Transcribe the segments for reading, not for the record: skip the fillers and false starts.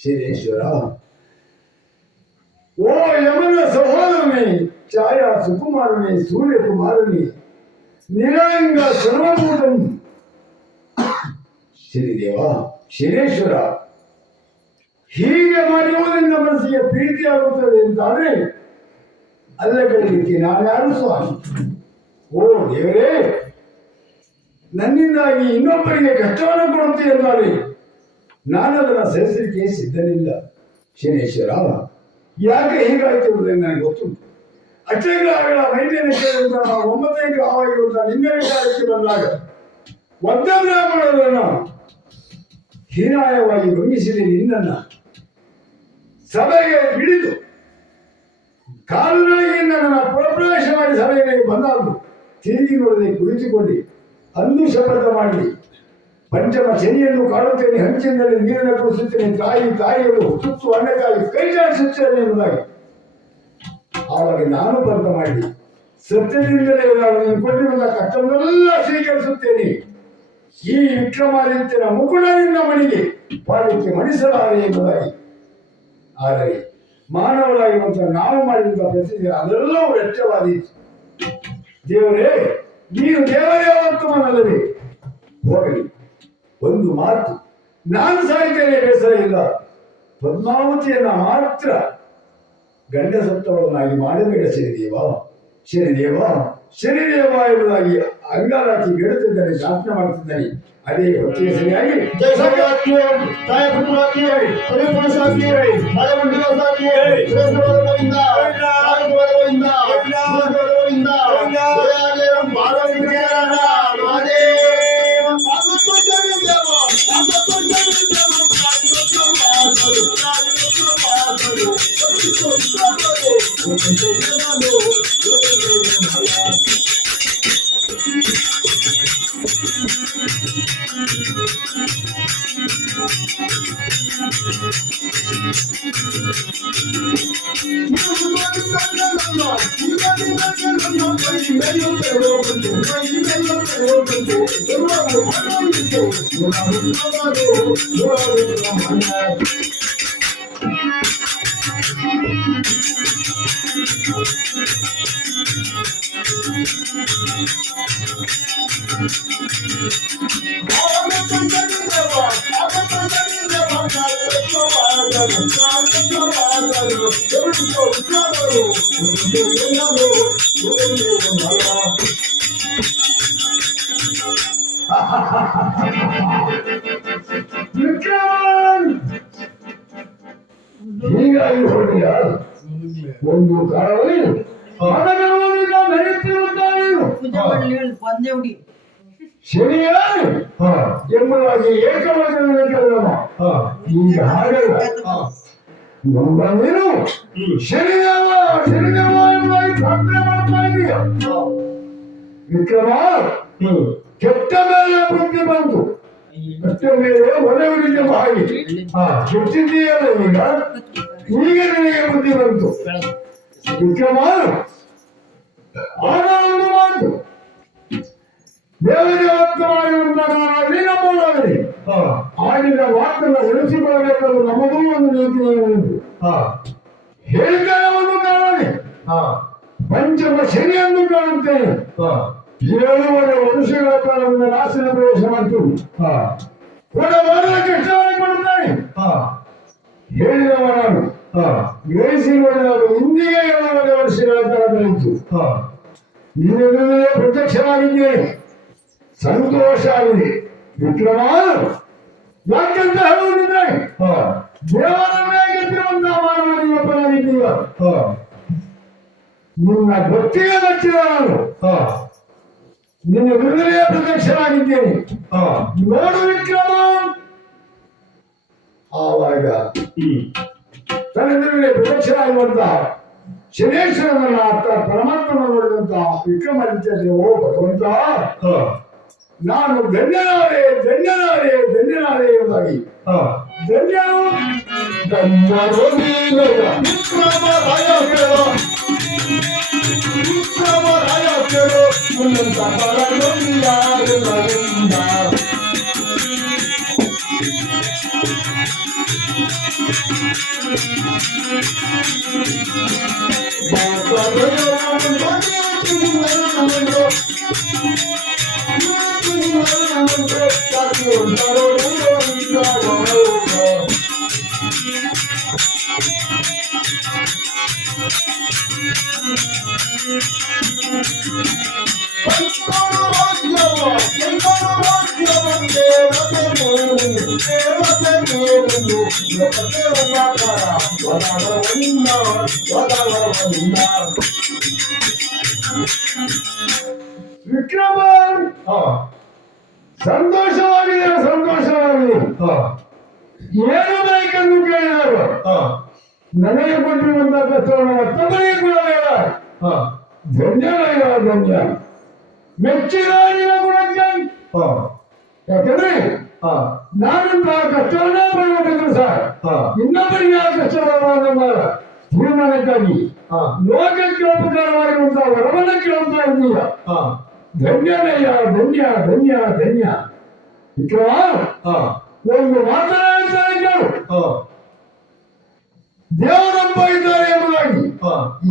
ಸಿದ್ದೇಶ್ವರ, ಓ ಯಮನ ಸಹೋದರನೇ, ಛಾಯಾ ಸುಕುಮಾರನೇ, ಸೂರ್ಯಕುಮಾರನೇ, ನಿರಾಂಗ ಸರ್ವಭೂತಂ. ಶ್ರೀದೇವ, ಶಿರೇಶ್ವರ, ಹೀಗೆ ಮಾಡುವುದರಿಂದ ಮನಸ್ಸಿಗೆ ಪ್ರೀತಿಯಾಗುತ್ತದೆ ಅಂತಾದ್ರೆ ಅಲ್ಲಗಳಿಗೆ ನಾನ್ಯಾರು ಸ್ವಾಮಿ? ಓ ದೇವರೇ, ನನ್ನಿಂದಾಗಿ ಇನ್ನೊಬ್ಬರಿಗೆ ಕಷ್ಟವನ್ನು ಕೊಡುತ್ತೆ ಎಂದಾರೆ ನಾನು ಅದನ್ನು ಸಹಿಸಲಿಕ್ಕೆ ಸಿದ್ಧನಿಲ್ಲ. ಶನೇಶ್ವರ, ಯಾಕೆ ಹೀಗಾಯ್ತಿರುವುದನ್ನು ನನಗೆ ಗೊತ್ತುಂಟು. ಅಷ್ಟಗ್ರಹಗಳ ಮೈಮೇಲೆ ಕೇಳಿದಂತ 9ನೇ ಗ್ರಹವಾಗಿರುವಂತಹ ನಿನ್ನೆ ವಿಚಾರಕ್ಕೆ ಬಂದಾಗ ಒದ್ದ ಬ್ರಾಹ್ಮಣರನ್ನು ಹೀನಾಯವಾಗಿ ಭಂಗಿಸಿದೆ. ನಿನ್ನನ್ನ ಸಭೆಗೆ ಹಿಡಿದು ಕಾಲುಗಳಿಂದ ನನ್ನ ಪ್ರವೇಶ ಮಾಡಿ ಸಭೆಗೆ ಬಂದಾದ್ರು ತಿರುಗಿ ನೋಡದೆ ಕುಳಿತುಕೊಂಡು ಅಂದು ಶಪಥ ಮಾಡಿ ಪಂಚಮ ಶನಿಯನ್ನು ಕಾಡುತ್ತೇನೆ, ಹಂಚಿನಲ್ಲಿ ನೀರನ್ನು ಕುಡಿಸುತ್ತೇನೆ, ತಾಯಿಯನ್ನು ತುತ್ತು ಅನ್ನಕ್ಕಾಗಿ ಕೈ ಜಾಡಿಸುತ್ತೇನೆ ಎಂಬುದಾಗಿ ಆವಾಗ ನಾನು ಬಂದ ಮಾಡಿ ಸತ್ಯದಿಂದಲೇ ನಾನು ಕೊಟ್ಟಿರುವ ಕಷ್ಟವನ್ನೆಲ್ಲ ಸ್ವೀಕರಿಸುತ್ತೇನೆ. ಈ ವಿಕ್ರಮಾದಿತ್ಯನ ಮುಕುಟದಿಂದ ಮಣಿಗೆ ಪಾಲಿಕೆ ಮಣಿಸಲಾರೆ ಎಂಬುದಾಗಿ. ಆದರೆ ಮಾನವರಾಗಿರುವಂತಹ ನಾವು ಮಾಡಿದಂತಹ ಪ್ರತಿಜ್ಞೆ ಅದೆಲ್ಲವೂ ವ್ಯರ್ಥವಾದೀತು. ದೇವರೇ, ನೀನು ದೇವದೇವೋತ್ತಮನಲ್ಲವೇ? ಹೋಗಲಿ, ಒಂದು ಮಾತು, ನಾನು ಸಾಯ್ತೇನೆ, ಬೇಸರ ಇಲ್ಲ. ಪದ್ಮಾವತಿಯನ್ನ ಮಾತ್ರ ಗಂಡ ಸತ್ತವರನ್ನಾಗಿ ಮಾಡಬೇಡ ಶ್ರೀದೇವ. ಶ್ರೀದೇವ, ಶ್ರೀದೇವ ಎಂಬುದಾಗಿ ಅಂಗಾಲಾಕಿ ಬೇಡುತ್ತಿದ್ದಾನೆ, ಪ್ರಾರ್ಥನೆ ಮಾಡುತ್ತಿದ್ದಾನೆ. ಅದೇ ಹೊತ್ತಿಗೆ ಸರಿಯಾಗಿ ವಿಕ್ರಮ್ ಹೀಗಾಗಿ ಹೊಡೆಯ ಒಂದು ಕಾಲದಲ್ಲಿ ಮನಗಣವನಿಂದ ಮೆರೆಯುತ್ತಿರುತ್ತಾನೆ ಶನಿಯ ಎಂಬುದಾಗಿ ಏಕವಚನ ಕೇಳೋಣ. ಈಗ ಹಾಗಲ್ಲ, ನೀನು ಶನಿದೇವ ಶನಿದೇವ ಎಂಬುದಾಗಿ ಪ್ರಾರ್ಥನೆ ಮಾಡ್ತಾ ಇದೀಯ. ವಿಕ್ರಮ, ಕೆಟ್ಟ ಮೇಲೆ ಬುದ್ಧಿ ಬಂತು, ಕೆಟ್ಟ ಮೇಲೆ ಒಲೆಯುಡಿಗೆ ಬಾಯಿ ಕೆಟ್ಟಿದ್ದೀಯಲ್ಲ ಈಗ ನಿನಗೆ ಬುದ್ಧಿ ಬಂತು. ವಿಕ್ರಮ, ಆಗ ಒಂದು ಮಾತು, ದೇವದೇವತ್ವವಾಗಿರುವಂತಾಗಲಿ ನಮ್ಮದಾಗಲಿ ಆಗಿನ ಮಾತನ್ನು ಉಳಿಸಿಕೊಳ್ಳಬೇಕಾದ ನಮ್ಮದೂ ಒಂದು ನೀತಿ ಹೇಳ್ತೇನೆ. ಒಂದು ಕಾರಣಿ ಪಂಚಮ ಶನಿಯನ್ನು ಕಾಣುತ್ತೇನೆ. 7 ವರ್ಷಗಳ ಕಾಲದಿಂದ ನಾಶನ ಪ್ರವೇಶ ಮಾಡ್ತೀವಿ. ಕೊಡಬಾರದ ಕಷ್ಟವನ್ನು ಕೊಡುತ್ತಾನೆ. ಹೇಳಿದವ ನಾನು ಗ್ರಹಿಸಿ ನೋಡಿದಾಗ ಇಂದಿಗೆ 7 ವರ್ಷಗಳ ಕಾಲ ಬೆಳೆಯಿತು. ನೀನೇ ಪ್ರತ್ಯಕ್ಷವಾಗಿದ್ದೇನೆ, ಸಂತೋಷ ಆಗಿದೆ. ವಿಕ್ರಮ, ಯಾಕೆಂತ ಹೇಳುವುದಿದ್ರೆ ದೇವರನ್ನೇ ಗೆದ್ದಿರುವಂತಹ ಮಾನವನಿಗೊಬ್ಬನಾಗಿದ್ದೀಯ. ನಿನ್ನ ಭಕ್ತಿಗೆ ಮೆಚ್ಚಿದ ನಾನು ನಿನ್ನ ವಿರುದ್ಧವೇ ಪ್ರತ್ಯಕ್ಷನಾಗಿದ್ದೇನೆ. ನೋಡು ವಿಕ್ರಮ, ಆವಾಗ ತನ್ನೆದುರಿಗೆ ಪ್ರತ್ಯಕ್ಷನಾಗುವಂತಹ ಶನೇಶ್ವರನನ್ನ ಪರಮಾತ್ಮನ ನೋಡಿದಂತಹ ವಿಕ್ರಮಾದಿತ್ಯ, ಓ ಭಗವಂತ, ನಾನು ಧನ್ಯನಾದೆ ಧನ್ಯನಾದೆ ಧನ್ಯನಾದೆ ಎಂಬುದಾಗಿ ಧನ್ಯನು ವಿಕ್ರಮ, ಸಂತೋಷವಾಗಿದೆ ಸಂತೋಷವಾಗಿದೆ. ಏನು ಬೇಕೆಂದು ಕೇಳಿದರು ನನಗೆ ಕೊಟ್ಟಿರುವಂತಹ ಕಷ್ಟವನ್ನು ಮತ್ತೊಬ್ಬರಿಗೆ ಕೊಡಬೇಡ. ಧನ್ಯನಾಯ ಧನ್ಯ, ಮೆಚ್ಚಿದ ಗುಣಕ್ಕೆ. ಯಾಕಂದ್ರೆ ನಾನಂತಹ ಕಷ್ಟವನ್ನೇ ಪಡಬೇಕು ಸರ್, ಇನ್ನೊಬ್ಬರಿಗೆ ಆ ಕಷ್ಟ ಬರಬಾರದೆಂಬ ತೀರ್ಮಾನಕ್ಕಾಗಿ ಲೋಕಕ್ಕೆ ಉಪಕಾರವಾಗಿರುವಂತಹ ವರವನ್ನ ಕೇಳ್ತಾ ಇದ್ದೀಯ. ಧನ್ಯನಯ್ಯ, ಧನ್ಯ ಧನ್ಯ ಧನ್ಯ. ವಿಕ್ರಮ, ಒಂದು ಮಾತನಾಡುತ್ತಾರೆ ಕೇಳು. ದೇವರೊಬ್ಬ ಇದ್ದಾರೆ ಎಂಬುದಾಗಿ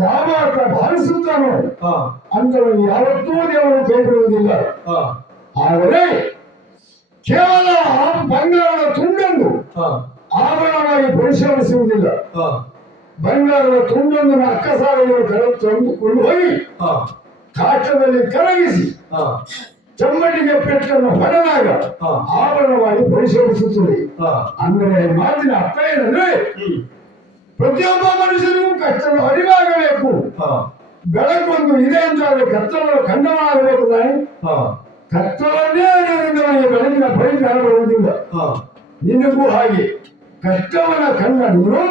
ಯಾವಾಗ ಭಾವಿಸುತ್ತಾನೋ ಅಂತವನು ಯಾವತ್ತೂ ದೇವರು ಕೈ ಬಿಡುವುದಿಲ್ಲ. ಆದರೆ ಕೇವಲ ಬಂಗಾರದ ತುಂಡನ್ನು ಆಭರಣವಾಗಿ ಪರಿಶ್ರಮಿಸುವುದಿಲ್ಲ. ಬಂಗಾರದ ತುಂಡನ್ನು ಅಕ್ಕಸಾಲೆಗಳು ತಂದುಕೊಂಡು ಹೋಗಿ ಕಾಷ್ಟದಲ್ಲಿ ಕರಗಿಸಿ ಚಮ್ಮಡಿಗೆ ಪೆಟ್ಟನ್ನು ಹೊಡೆದಾಗ ಆಭರಣವಾಗಿ ಪರಿಶೋಧಿಸುತ್ತದೆ. ಅಂದರೆ ಮಾತಿನ ಅರ್ಥ ಏನಂದ್ರೆ, ಪ್ರತಿಯೊಬ್ಬ ಮನುಷ್ಯನಿಗೂ ಕಷ್ಟದ ಅರಿವಾಗಬೇಕು. ಬೆಳಕೊಂದು ಇದೆ ಅಂತಾದ್ರೆ ಕತ್ತಲ ಖಂಡವಾಗಬೇಕು. ಕತ್ತಲನ್ನೇ ನನಗೆ ಬೆಳಕಿನ ಪರಿಜ್ಞಾನ ಬರುವುದಿಲ್ಲ. ನಿನಗೂ ಹಾಗೆ ಕಷ್ಟವನ ಕಂಡ ನೀನು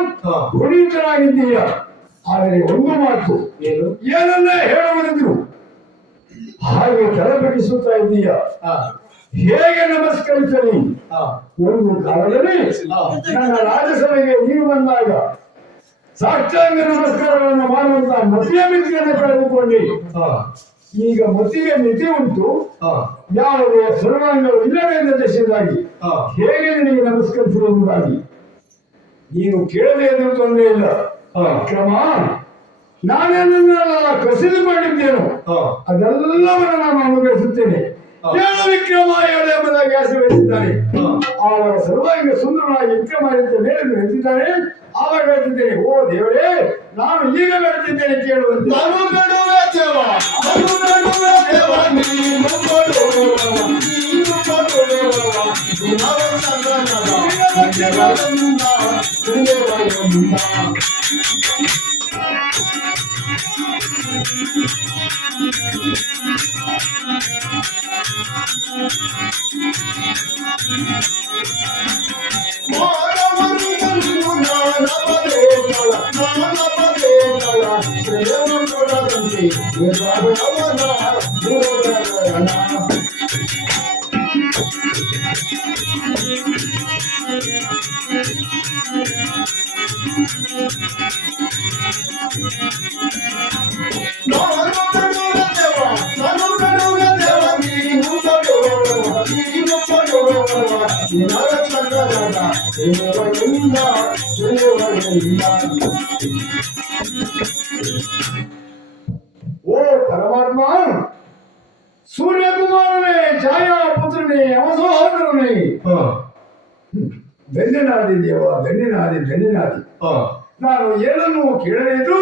ಪುನೀತನಾಗಿದ್ದೀಯ. ಆದರೆ ಒಂದು ಮಾತು, ಏನನ್ನೇ ಹೇಳುವುದಿದ್ರು ಹಾಗೆ ತಲೆಪಡಿಸುತ್ತಾ ಇದ್ದೀಯ. ಹೇಗೆ ನಮಸ್ಕರಿಸಲಿ? ಒಂದು ಕಾಲದಲ್ಲಿ ನನ್ನ ರಾಜ್ಯಸಭೆಗೆ ನೀನು ಬಂದಾಗ ಸಾಷ್ಟಾಂಗ ನಮಸ್ಕಾರಗಳನ್ನು ಮಾಡುವಂತಹ ಮತಿಯ ಮಿತಿಯನ್ನು ಕಳೆದುಕೊಂಡಿ. ಈಗ ಮತಿಗೆ ಮಿತಿ ಉಂಟು, ಯಾವುದೇ ಸರ್ವಾಂಗಗಳು ಇಲ್ಲವೇ ನಿರ್ದೇಶಿಸಿದಾಗಿ ಹೇಗೆ ನಿನಗೆ ನಮಸ್ಕರಿಸುವುದಾಗಿ ನೀನು ಕೇಳದೆ ಇದ್ರೂ ತೊಂದರೆ ಇಲ್ಲ. ಕ್ರಮ ನಾನೇನನ್ನೆಲ್ಲ ಕಸಿದುಕೊಂಡಿದ್ದೇನು ಅದೆಲ್ಲವನ್ನು ನಾನು ಅನುಭವಿಸುತ್ತೇನೆ. ಹೇಳು ವಿಕ್ರಮ ಹೇಳು ಎಂಬುದಾಗಿ ಆಶೀರ್ವದಿಸಿದ್ದಾನೆ. ಅವರ ಸರ್ವಾಂಗ ಸುಂದರವಾಗಿ ವಿಕ್ರಮ ಅಂತ ಮೇಲೆ ಹೇಳ್ತಿದ್ದಾನೆ. ಆವಾಗ ಹೇಳ್ತಿದ್ದೇನೆ, ಓ ದೇವರೇ, ನಾನು ಈಗ ಬೇಡ್ತಿದ್ದೇನೆ ಕೇಳುವಂತೆ. ನಾನು ಬೇಡುವೆ ದೇವ, ನಾನು ಬೇಡುವೆ ದೇವ, ನೀನು ಕೊಡುವವ, ನೀನು ಕೊಡುವವ, ನಾವು ಸಂಗನದ ದೇವರನ್ನ ದೇವರನ್ನ. ಓ ಪರಮಾತ್ಮ, ಸೂರ್ಯಕುಮಾರನೇ, ಛಾಯಾ ಪುತ್ರನೇ, ಅವಸೋದರನೇ, ಧನ್ಯನಾದಿ ದೇವ, ಧನ್ಯನಾದಿ, ಧನ್ಯನಾದಿ. ನಾನು ಏನನ್ನು ಕೇಳಲಿದ್ರು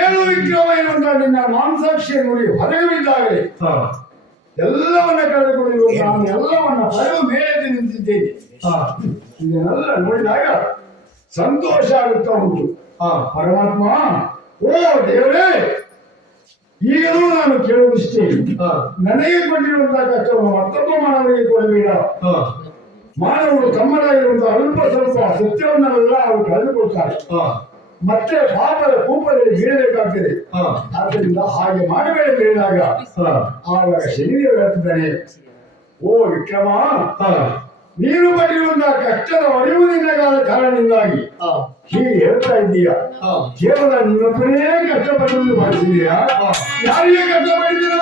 ಏನು ವಿಕ್ರಮ ಎನ್ನುವಂತ ನಿನ್ನ ಮಾಂಸಾಕ್ಷಿಯ ನೋಡಿ ಹೊರಗೆ ಬಿದ್ದಾಗಲೇ ಎಲ್ಲವನ್ನ ಕಳೆದುಕೊಂಡು ನಾನು ಎಲ್ಲವನ್ನ ಹೊರಗೆ ಮೇಲೆ ನಿಂತಿದ್ದೇನೆ. ಇದನ್ನೆಲ್ಲ ನೋಡಿದಾಗ ಸಂತೋಷ ಆಗುತ್ತಾ ಉಂಟು. ಪರಮಾತ್ಮ, ಓ ದೇವರೇ, ಈಗಲೂ ನಾನು ಕೇಳುವುದಿಷ್ಟೇ, ನನಗೆ ಕೊಟ್ಟಿರುವಂತಹ ಕಷ್ಟವನ್ನು ಮತ್ತೊಬ್ಬ ಮಾನವರಿಗೆ ಕೊಡಬೇಡ. ಮಾನವರು ತಮ್ಮದಾಗಿರುವಂತಹ ಅಲ್ಪ ಸ್ವಲ್ಪ ಸತ್ಯವನ್ನೆಲ್ಲ ಅವರು ಕಳೆದುಕೊಳ್ತಾರೆ, ಮತ್ತೆ ಪಾಪದ ಕೂಪದಲ್ಲಿ ಬೀಳಬೇಕಾಗ್ತದೆ. ಆದ್ದರಿಂದ ಹಾಗೆ ಮಾಡಬೇಡ ಹೇಳಿದಾಗ ಆವಾಗ ಶನಿದೇವ ಹೇಳ್ತಿದ್ದಾನೆ, ಓ ವಿಕ್ರಮ, ನೀನು ಪಡೆಯುವಂತಹ ಕಷ್ಟದ ಅರಿವುದಿಲ್ಲದ ಕಾರಣದಿಂದಾಗಿ ಹೀಗೆ ಹೇಳ್ತಾ ಇದ್ದೀಯ. ಕೇವಲ ನಿನ್ನೊಬ್ಬನೇ ಕಷ್ಟಪಟ್ಟು ಮಾಡಿಸಿದೀಯಾ? ಯಾರಿಗೆ ಕಷ್ಟಪಟ್ಟಿದ್ದೀರ?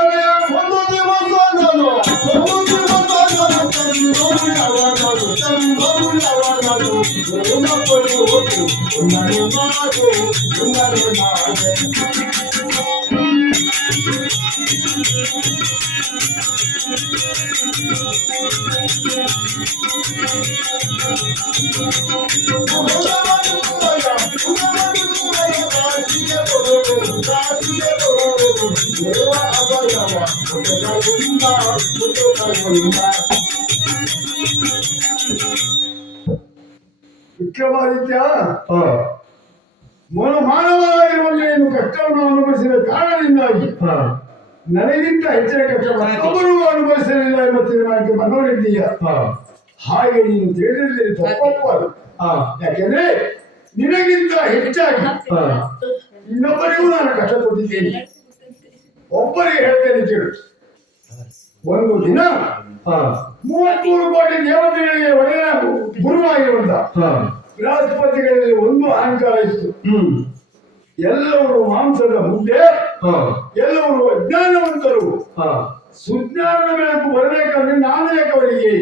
ವಿಕ್ರಮಾದಿತ್ಯ, ಮಾನವರಾಗಿರುವಲ್ಲಿ ನೀನು ಕಷ್ಟವನ್ನು ಅನುಭವಿಸಿದ ಕಾರಣದಿಂದಾಗಿ ನನಗಿಂತ ಹೆಚ್ಚಿನ ಕಷ್ಟ ಮತ್ತೊಬ್ಬರು ಅನುಭವಿಸಲಿಲ್ಲ ಎಂಬ ತೀರ್ಮಾನಕ್ಕೆ ಬಂದವರಿದ್ದೀಯ. ಹಾಗೆ ನೀನು ತಿಳಿದಿದ್ದೀರಿ ತಪ್ಪಪ್ಪ. ಯಾಕೆಂದ್ರೆ ನಿನಗಿಂತ ಹೆಚ್ಚಾಗಿ ಇನ್ನೊಬ್ಬರಿಗೂ ನಾನು ಕಷ್ಟ ಕೊಟ್ಟಿದ್ದೇನೆ. ಒಬ್ಬರಿಗೆ ಹೇಳ್ತೇನೆ ಕೇಳು. ಒಂದು ದಿನ 33 ಕೋಟಿ ದೇವತೆಗಳಿಗೆ ಒಡೆಯ ಗುರುವಾಗಿರುವಂತ ಬೃಹಸ್ಪತಿಗಳಲ್ಲಿ ಒಂದು ಅಹಂಕಾರ ಇತ್ತು. ಎಲ್ಲವರು ಮಾಂಸದ ಮುದ್ದೆ, ಎಲ್ಲವರು ಅಜ್ಞಾನವಂತರು. ಸುಜ್ಞಾನದ ಬೆಳಕು ಬರಬೇಕಂದ್ರೆ ನಾನು ಯಾಕವರಿಗೆ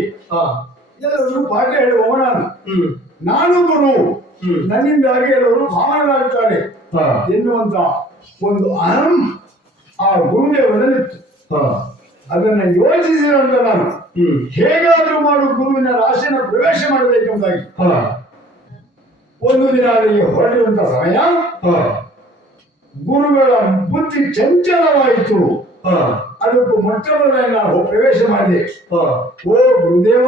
ಎಲ್ಲರೂ ಪಾಠ ಹೇಳುವವ ನಾನು ಗುರು, ನನ್ನಿಂದಾಗಿ ಎಲ್ಲರೂ ಭಾವನರಾಗುತ್ತಾರೆ ಎನ್ನುವಂತ ಒಂದು ಅಹಂ ಆ ಗುರುದೇವನಲ್ಲಿತ್ತು. ಅದನ್ನ ಯೋಚಿಸಿದಂತ ನಾನು ಹೇಗಾದ್ರೂ ಮಾಡು ಗುರುವಿನ ರಾಶಿಯನ್ನು ಪ್ರವೇಶ ಮಾಡಬೇಕೆಂಬುದಾಗಿ ಒಂದು ದಿನ ಅಲ್ಲಿಗೆ ಹೊರಟಿರುವಂತ ಸಮಯ ಗುರುಗಳ ಬುದ್ಧಿ ಚಂಚಲವಾಯಿತು. ಅದಕ್ಕೂ ಮೊಟ್ಟ ಮೊದಲೇ ನಾವು ಪ್ರವೇಶ ಮಾಡಿದೆ. ಓ ಗುರುದೇವ,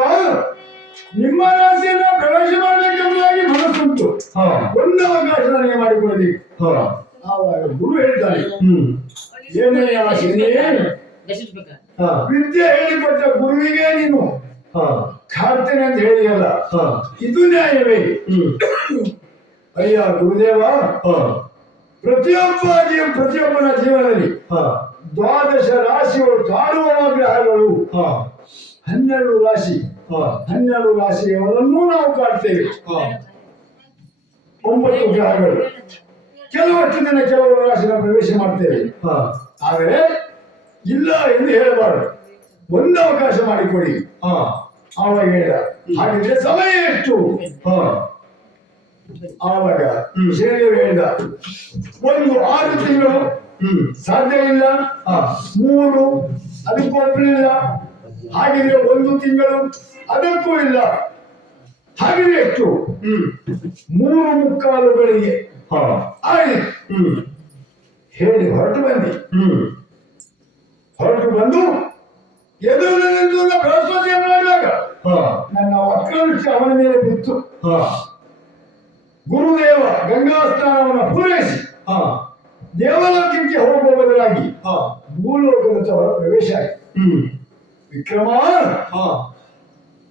ನಿಮ್ಮ ರಾಶಿಯನ್ನ ಪ್ರವೇಶ ಮಾಡಬೇಕೆಂಬುದಾಗಿ ಮನಸ್ಸುಂಟು, ಒಂದು ಅವಕಾಶ ನನಗೆ ಮಾಡಿಕೊಡಬೇಕು. ಆವಾಗ ಗುರು ಹೇಳ್ತಾರೆ, ಏನಯ್ಯ ಶನಿಯೇ, ವಿದ್ಯೆ ಹೇಳಿಕೊಟ್ಟ ಗುರುವಿಗೆ ನೀನು ಕಾಡ್ತೇನೆ ಅಂತ ಹೇಳಿಯಲ್ಲ, ಇದು ನ್ಯಾಯವೇ? ಅಯ್ಯ ಗುರುದೇವ, ಪ್ರತಿಯೊಬ್ಬನ ಜೀವನದಲ್ಲಿ 12 ರಾಶಿಗಳು ಕಾಡುವ ಗ್ರಹಗಳು 12 ರಾಶಿ, 12 ರಾಶಿಯವರನ್ನೂ ನಾವು ಕಾಡ್ತೇವೆ. 9 ಗ್ರಹಗಳು, ಕೆಲವಷ್ಟು ದಿನ ಕೆಲವರು ರಾಶಿನ ಪ್ರವೇಶ ಮಾಡ್ತೇವೆ. ಆದರೆ ಇಲ್ಲ ಎಂದು ಹೇಳಬಾರದು, ಒಂದು ಅವಕಾಶ ಮಾಡಿಕೊಡಿ. ಆವಾಗ ಹೇಳಿದ, ಹಾಗಿದ್ರೆ ಸಮಯ ಎಷ್ಟು? ಆವಾಗ ಶ್ರೀದೇವಿ ಹೇಳಿದ, ಒಂದು 6 ತಿಂಗಳು ಸಾಧ್ಯ ಇಲ್ಲ, 3 ಅದಕ್ಕೂ ಒಪ್ಪಲಿಲ್ಲ, ಹಾಗಿದ್ರೆ 1 ತಿಂಗಳು ಅದಕ್ಕೂ ಇಲ್ಲ, ಹಾಗಿದ್ರೆ ಎಷ್ಟು 3 ಗಳಿಗೆ ಆಯ್ತು ಹೇಳಿ ಹೊರಟು ಬಂದು ಎದುರು ಬೃಹಸ್ಪತಿಯನ್ನು ಮಾಡಿದಾಗ ನನ್ನ ವಕ್ರವೃಕ್ಷ ಅವನ ಮೇಲೆ ಬಿತ್ತು. ಗುರುದೇವ ಗಂಗಾ ಸ್ನಾನವನ್ನು ಪೂರೈಸಿ ದೇವಲೋಕಕ್ಕೆ ಹೋಗುವ ಬದಲಾಗಿ ಭೂಲೋಕದ ಹೊರ ಪ್ರವೇಶ ಆಯಿತು. ವಿಕ್ರಮ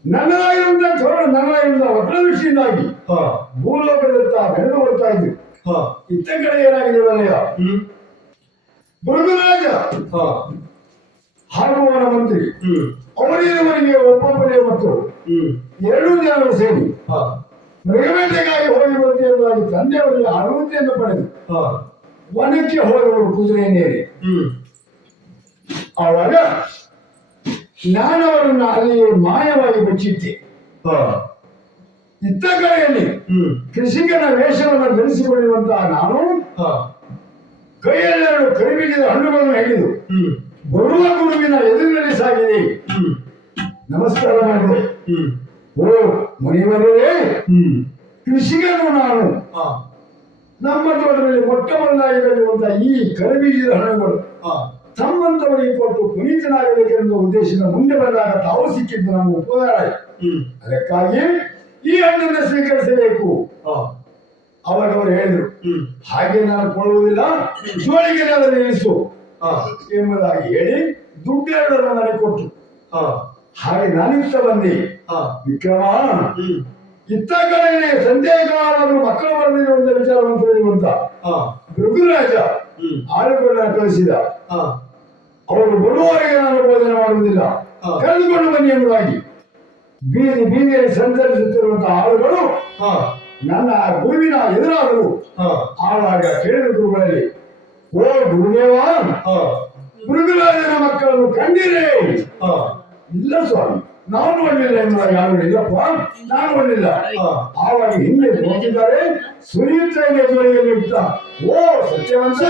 ನನ್ನದಾಗಿರುವಂತಹ ವಕ್ರದೃಷ್ಟಿಯಿಂದಾಗಿ ಭೂಲೋಕದತ್ತ ಬೆಳೆದು ಬರ್ತಾ ಇದ್ರು. ಇತ್ತ ಕಡೆ ಏನಾಗಿದೆ ವಲಯ, ಭೃಗುರಾಜ ಹಾಗೂ ಅವನ ಮಂತ್ರಿ ಅವರಿಗೆ ಒಬ್ಬೊಬ್ಬರೇ ಮತ್ತು 2 ಜನರು ಸೇರಿ ಮೃಗಬೇಟೆಗಾಗಿ ಹೋಗಿ ಬರುತ್ತೆ ಎಂಬುದಾಗಿ ತಂದೆಯವರಿಗೆ ಅನುಮತಿಯನ್ನು ಪಡೆದು ವನಕ್ಕೆ ಹೋದವರು ಕುದುರೆಯನ್ನೇರಿ. ಆವಾಗ ನಾನು ಅವರನ್ನು ಅಲ್ಲಿ ಮಾಯವಾಗಿ ಬಚ್ಚಿಟ್ಟೆ. ಇತ್ತ ಕಡೆಯಲ್ಲಿ ಕೃಷಿಕನ ವೇಷವನ್ನು ಧರಿಸಿಕೊಂಡಿರುವಂತಹ ನಾನು ಕೈಯಲ್ಲೆರಡು ಕರಿಬೀಜದ ಹಣ್ಣುಗಳನ್ನು ಹಿಡಿದು ಬರುವ ಗುರುವಿನ ಎದುರಿನಲ್ಲಿ ಸಾಗಿದೆ ನಮಸ್ಕಾರ ಮಾಡಿದೆ. ಓ ಮುನಿವರೇ, ಕೃಷಿಕನು ನಾನು, ನಮ್ಮ ತೋಟದಲ್ಲಿ ಮೊಟ್ಟ ಮೊದಲಾಗಿ ಬೆಳೆಯುವಂತಹ ಈ ಕರಿಬೀಜದ ಹಣ್ಣುಗಳು ತಮ್ಮಂತವರಿಗೆ ಕೊಟ್ಟು ಪುನೀತನಾಗಬೇಕೆಂಬ ಉದ್ದೇಶದಿಂದ ಮುಂದೆ ಬಂದಾಗ ತಾವು ಸಿಕ್ಕಿದ್ದು ನಮಗೆ ಉಪಕಾರ ಆಯಿತು. ಅದಕ್ಕಾಗಿ ಈ ಹಣ್ಣನ್ನು ಸ್ವೀಕರಿಸಬೇಕು. ಅವಾಗ ಅವರು ಹೇಳಿದ್ರು, ಹಾಗೆ ನಾನು ಕೊಡುವುದಿಲ್ಲ, ಜೋಳಿಗೆ ನಿಲ್ಲಿಸು ಎಂಬುದಾಗಿ ಹೇಳಿ ದುಡ್ಡೆರಡನ್ನು ನನಗೆ ಕೊಟ್ಟು ಹಾಗೆ ನಾನಿತ್ತ ಬಂದೆ. ವಿಕ್ರಮ, ಇತ್ತ ಕಡೆ ಸಂದೇಹಗಳಾದರೂ ಮಕ್ಕಳು ಬರೆದಿರುವಂತ ವಿಚಾರವನ್ನು ತಿಳಿಯುವಂತ ಭೃಗುರಾಜ ಆಳುಗಳನ್ನ ಕಳಿಸಿದ. ಅವರು ಬರುವವರೆಗೆ ನಾನು ಬೋಧನೆ ಮಾಡುವುದಿಲ್ಲ, ಕರೆದುಕೊಂಡು ಬನ್ನಿ ಎಂಬುದಾಗಿ ಬೀದಿಯಲ್ಲಿ ಸಂಚರಿಸುತ್ತಿರುವಂತಹ ಆಳುಗಳು ನನ್ನ ಗುರುವಿನ ಎದುರಾದರು. ಆವಾಗ ಕೇಳಿದ ಗುರುಗಳಲ್ಲಿ, ಓ ಗುರುದೇವ, ಭೃಗುರಾಜನ ಮಕ್ಕಳನ್ನು ಕಂಡಿರೇ? ಇಲ್ಲ ಸ್ವಾಮಿ, ನಾವು ನೋಡಲಿಲ್ಲ ಎಂಬುದಾಗಿ ಯಾರು ಇಲ್ಲಪ್ಪ, ನಾನು ನೋಡಲಿಲ್ಲ. ಆವಾಗ ಹಿಂದೆ ನೋಡಿದ್ದಾರೆ, ಸುರಿಯುತ್ತಾ ಇದೆ ಜೋಳಿಗೆಯಲ್ಲಿ ಇಟ್ಟ. ಓ ಸತ್ಯವಂತ,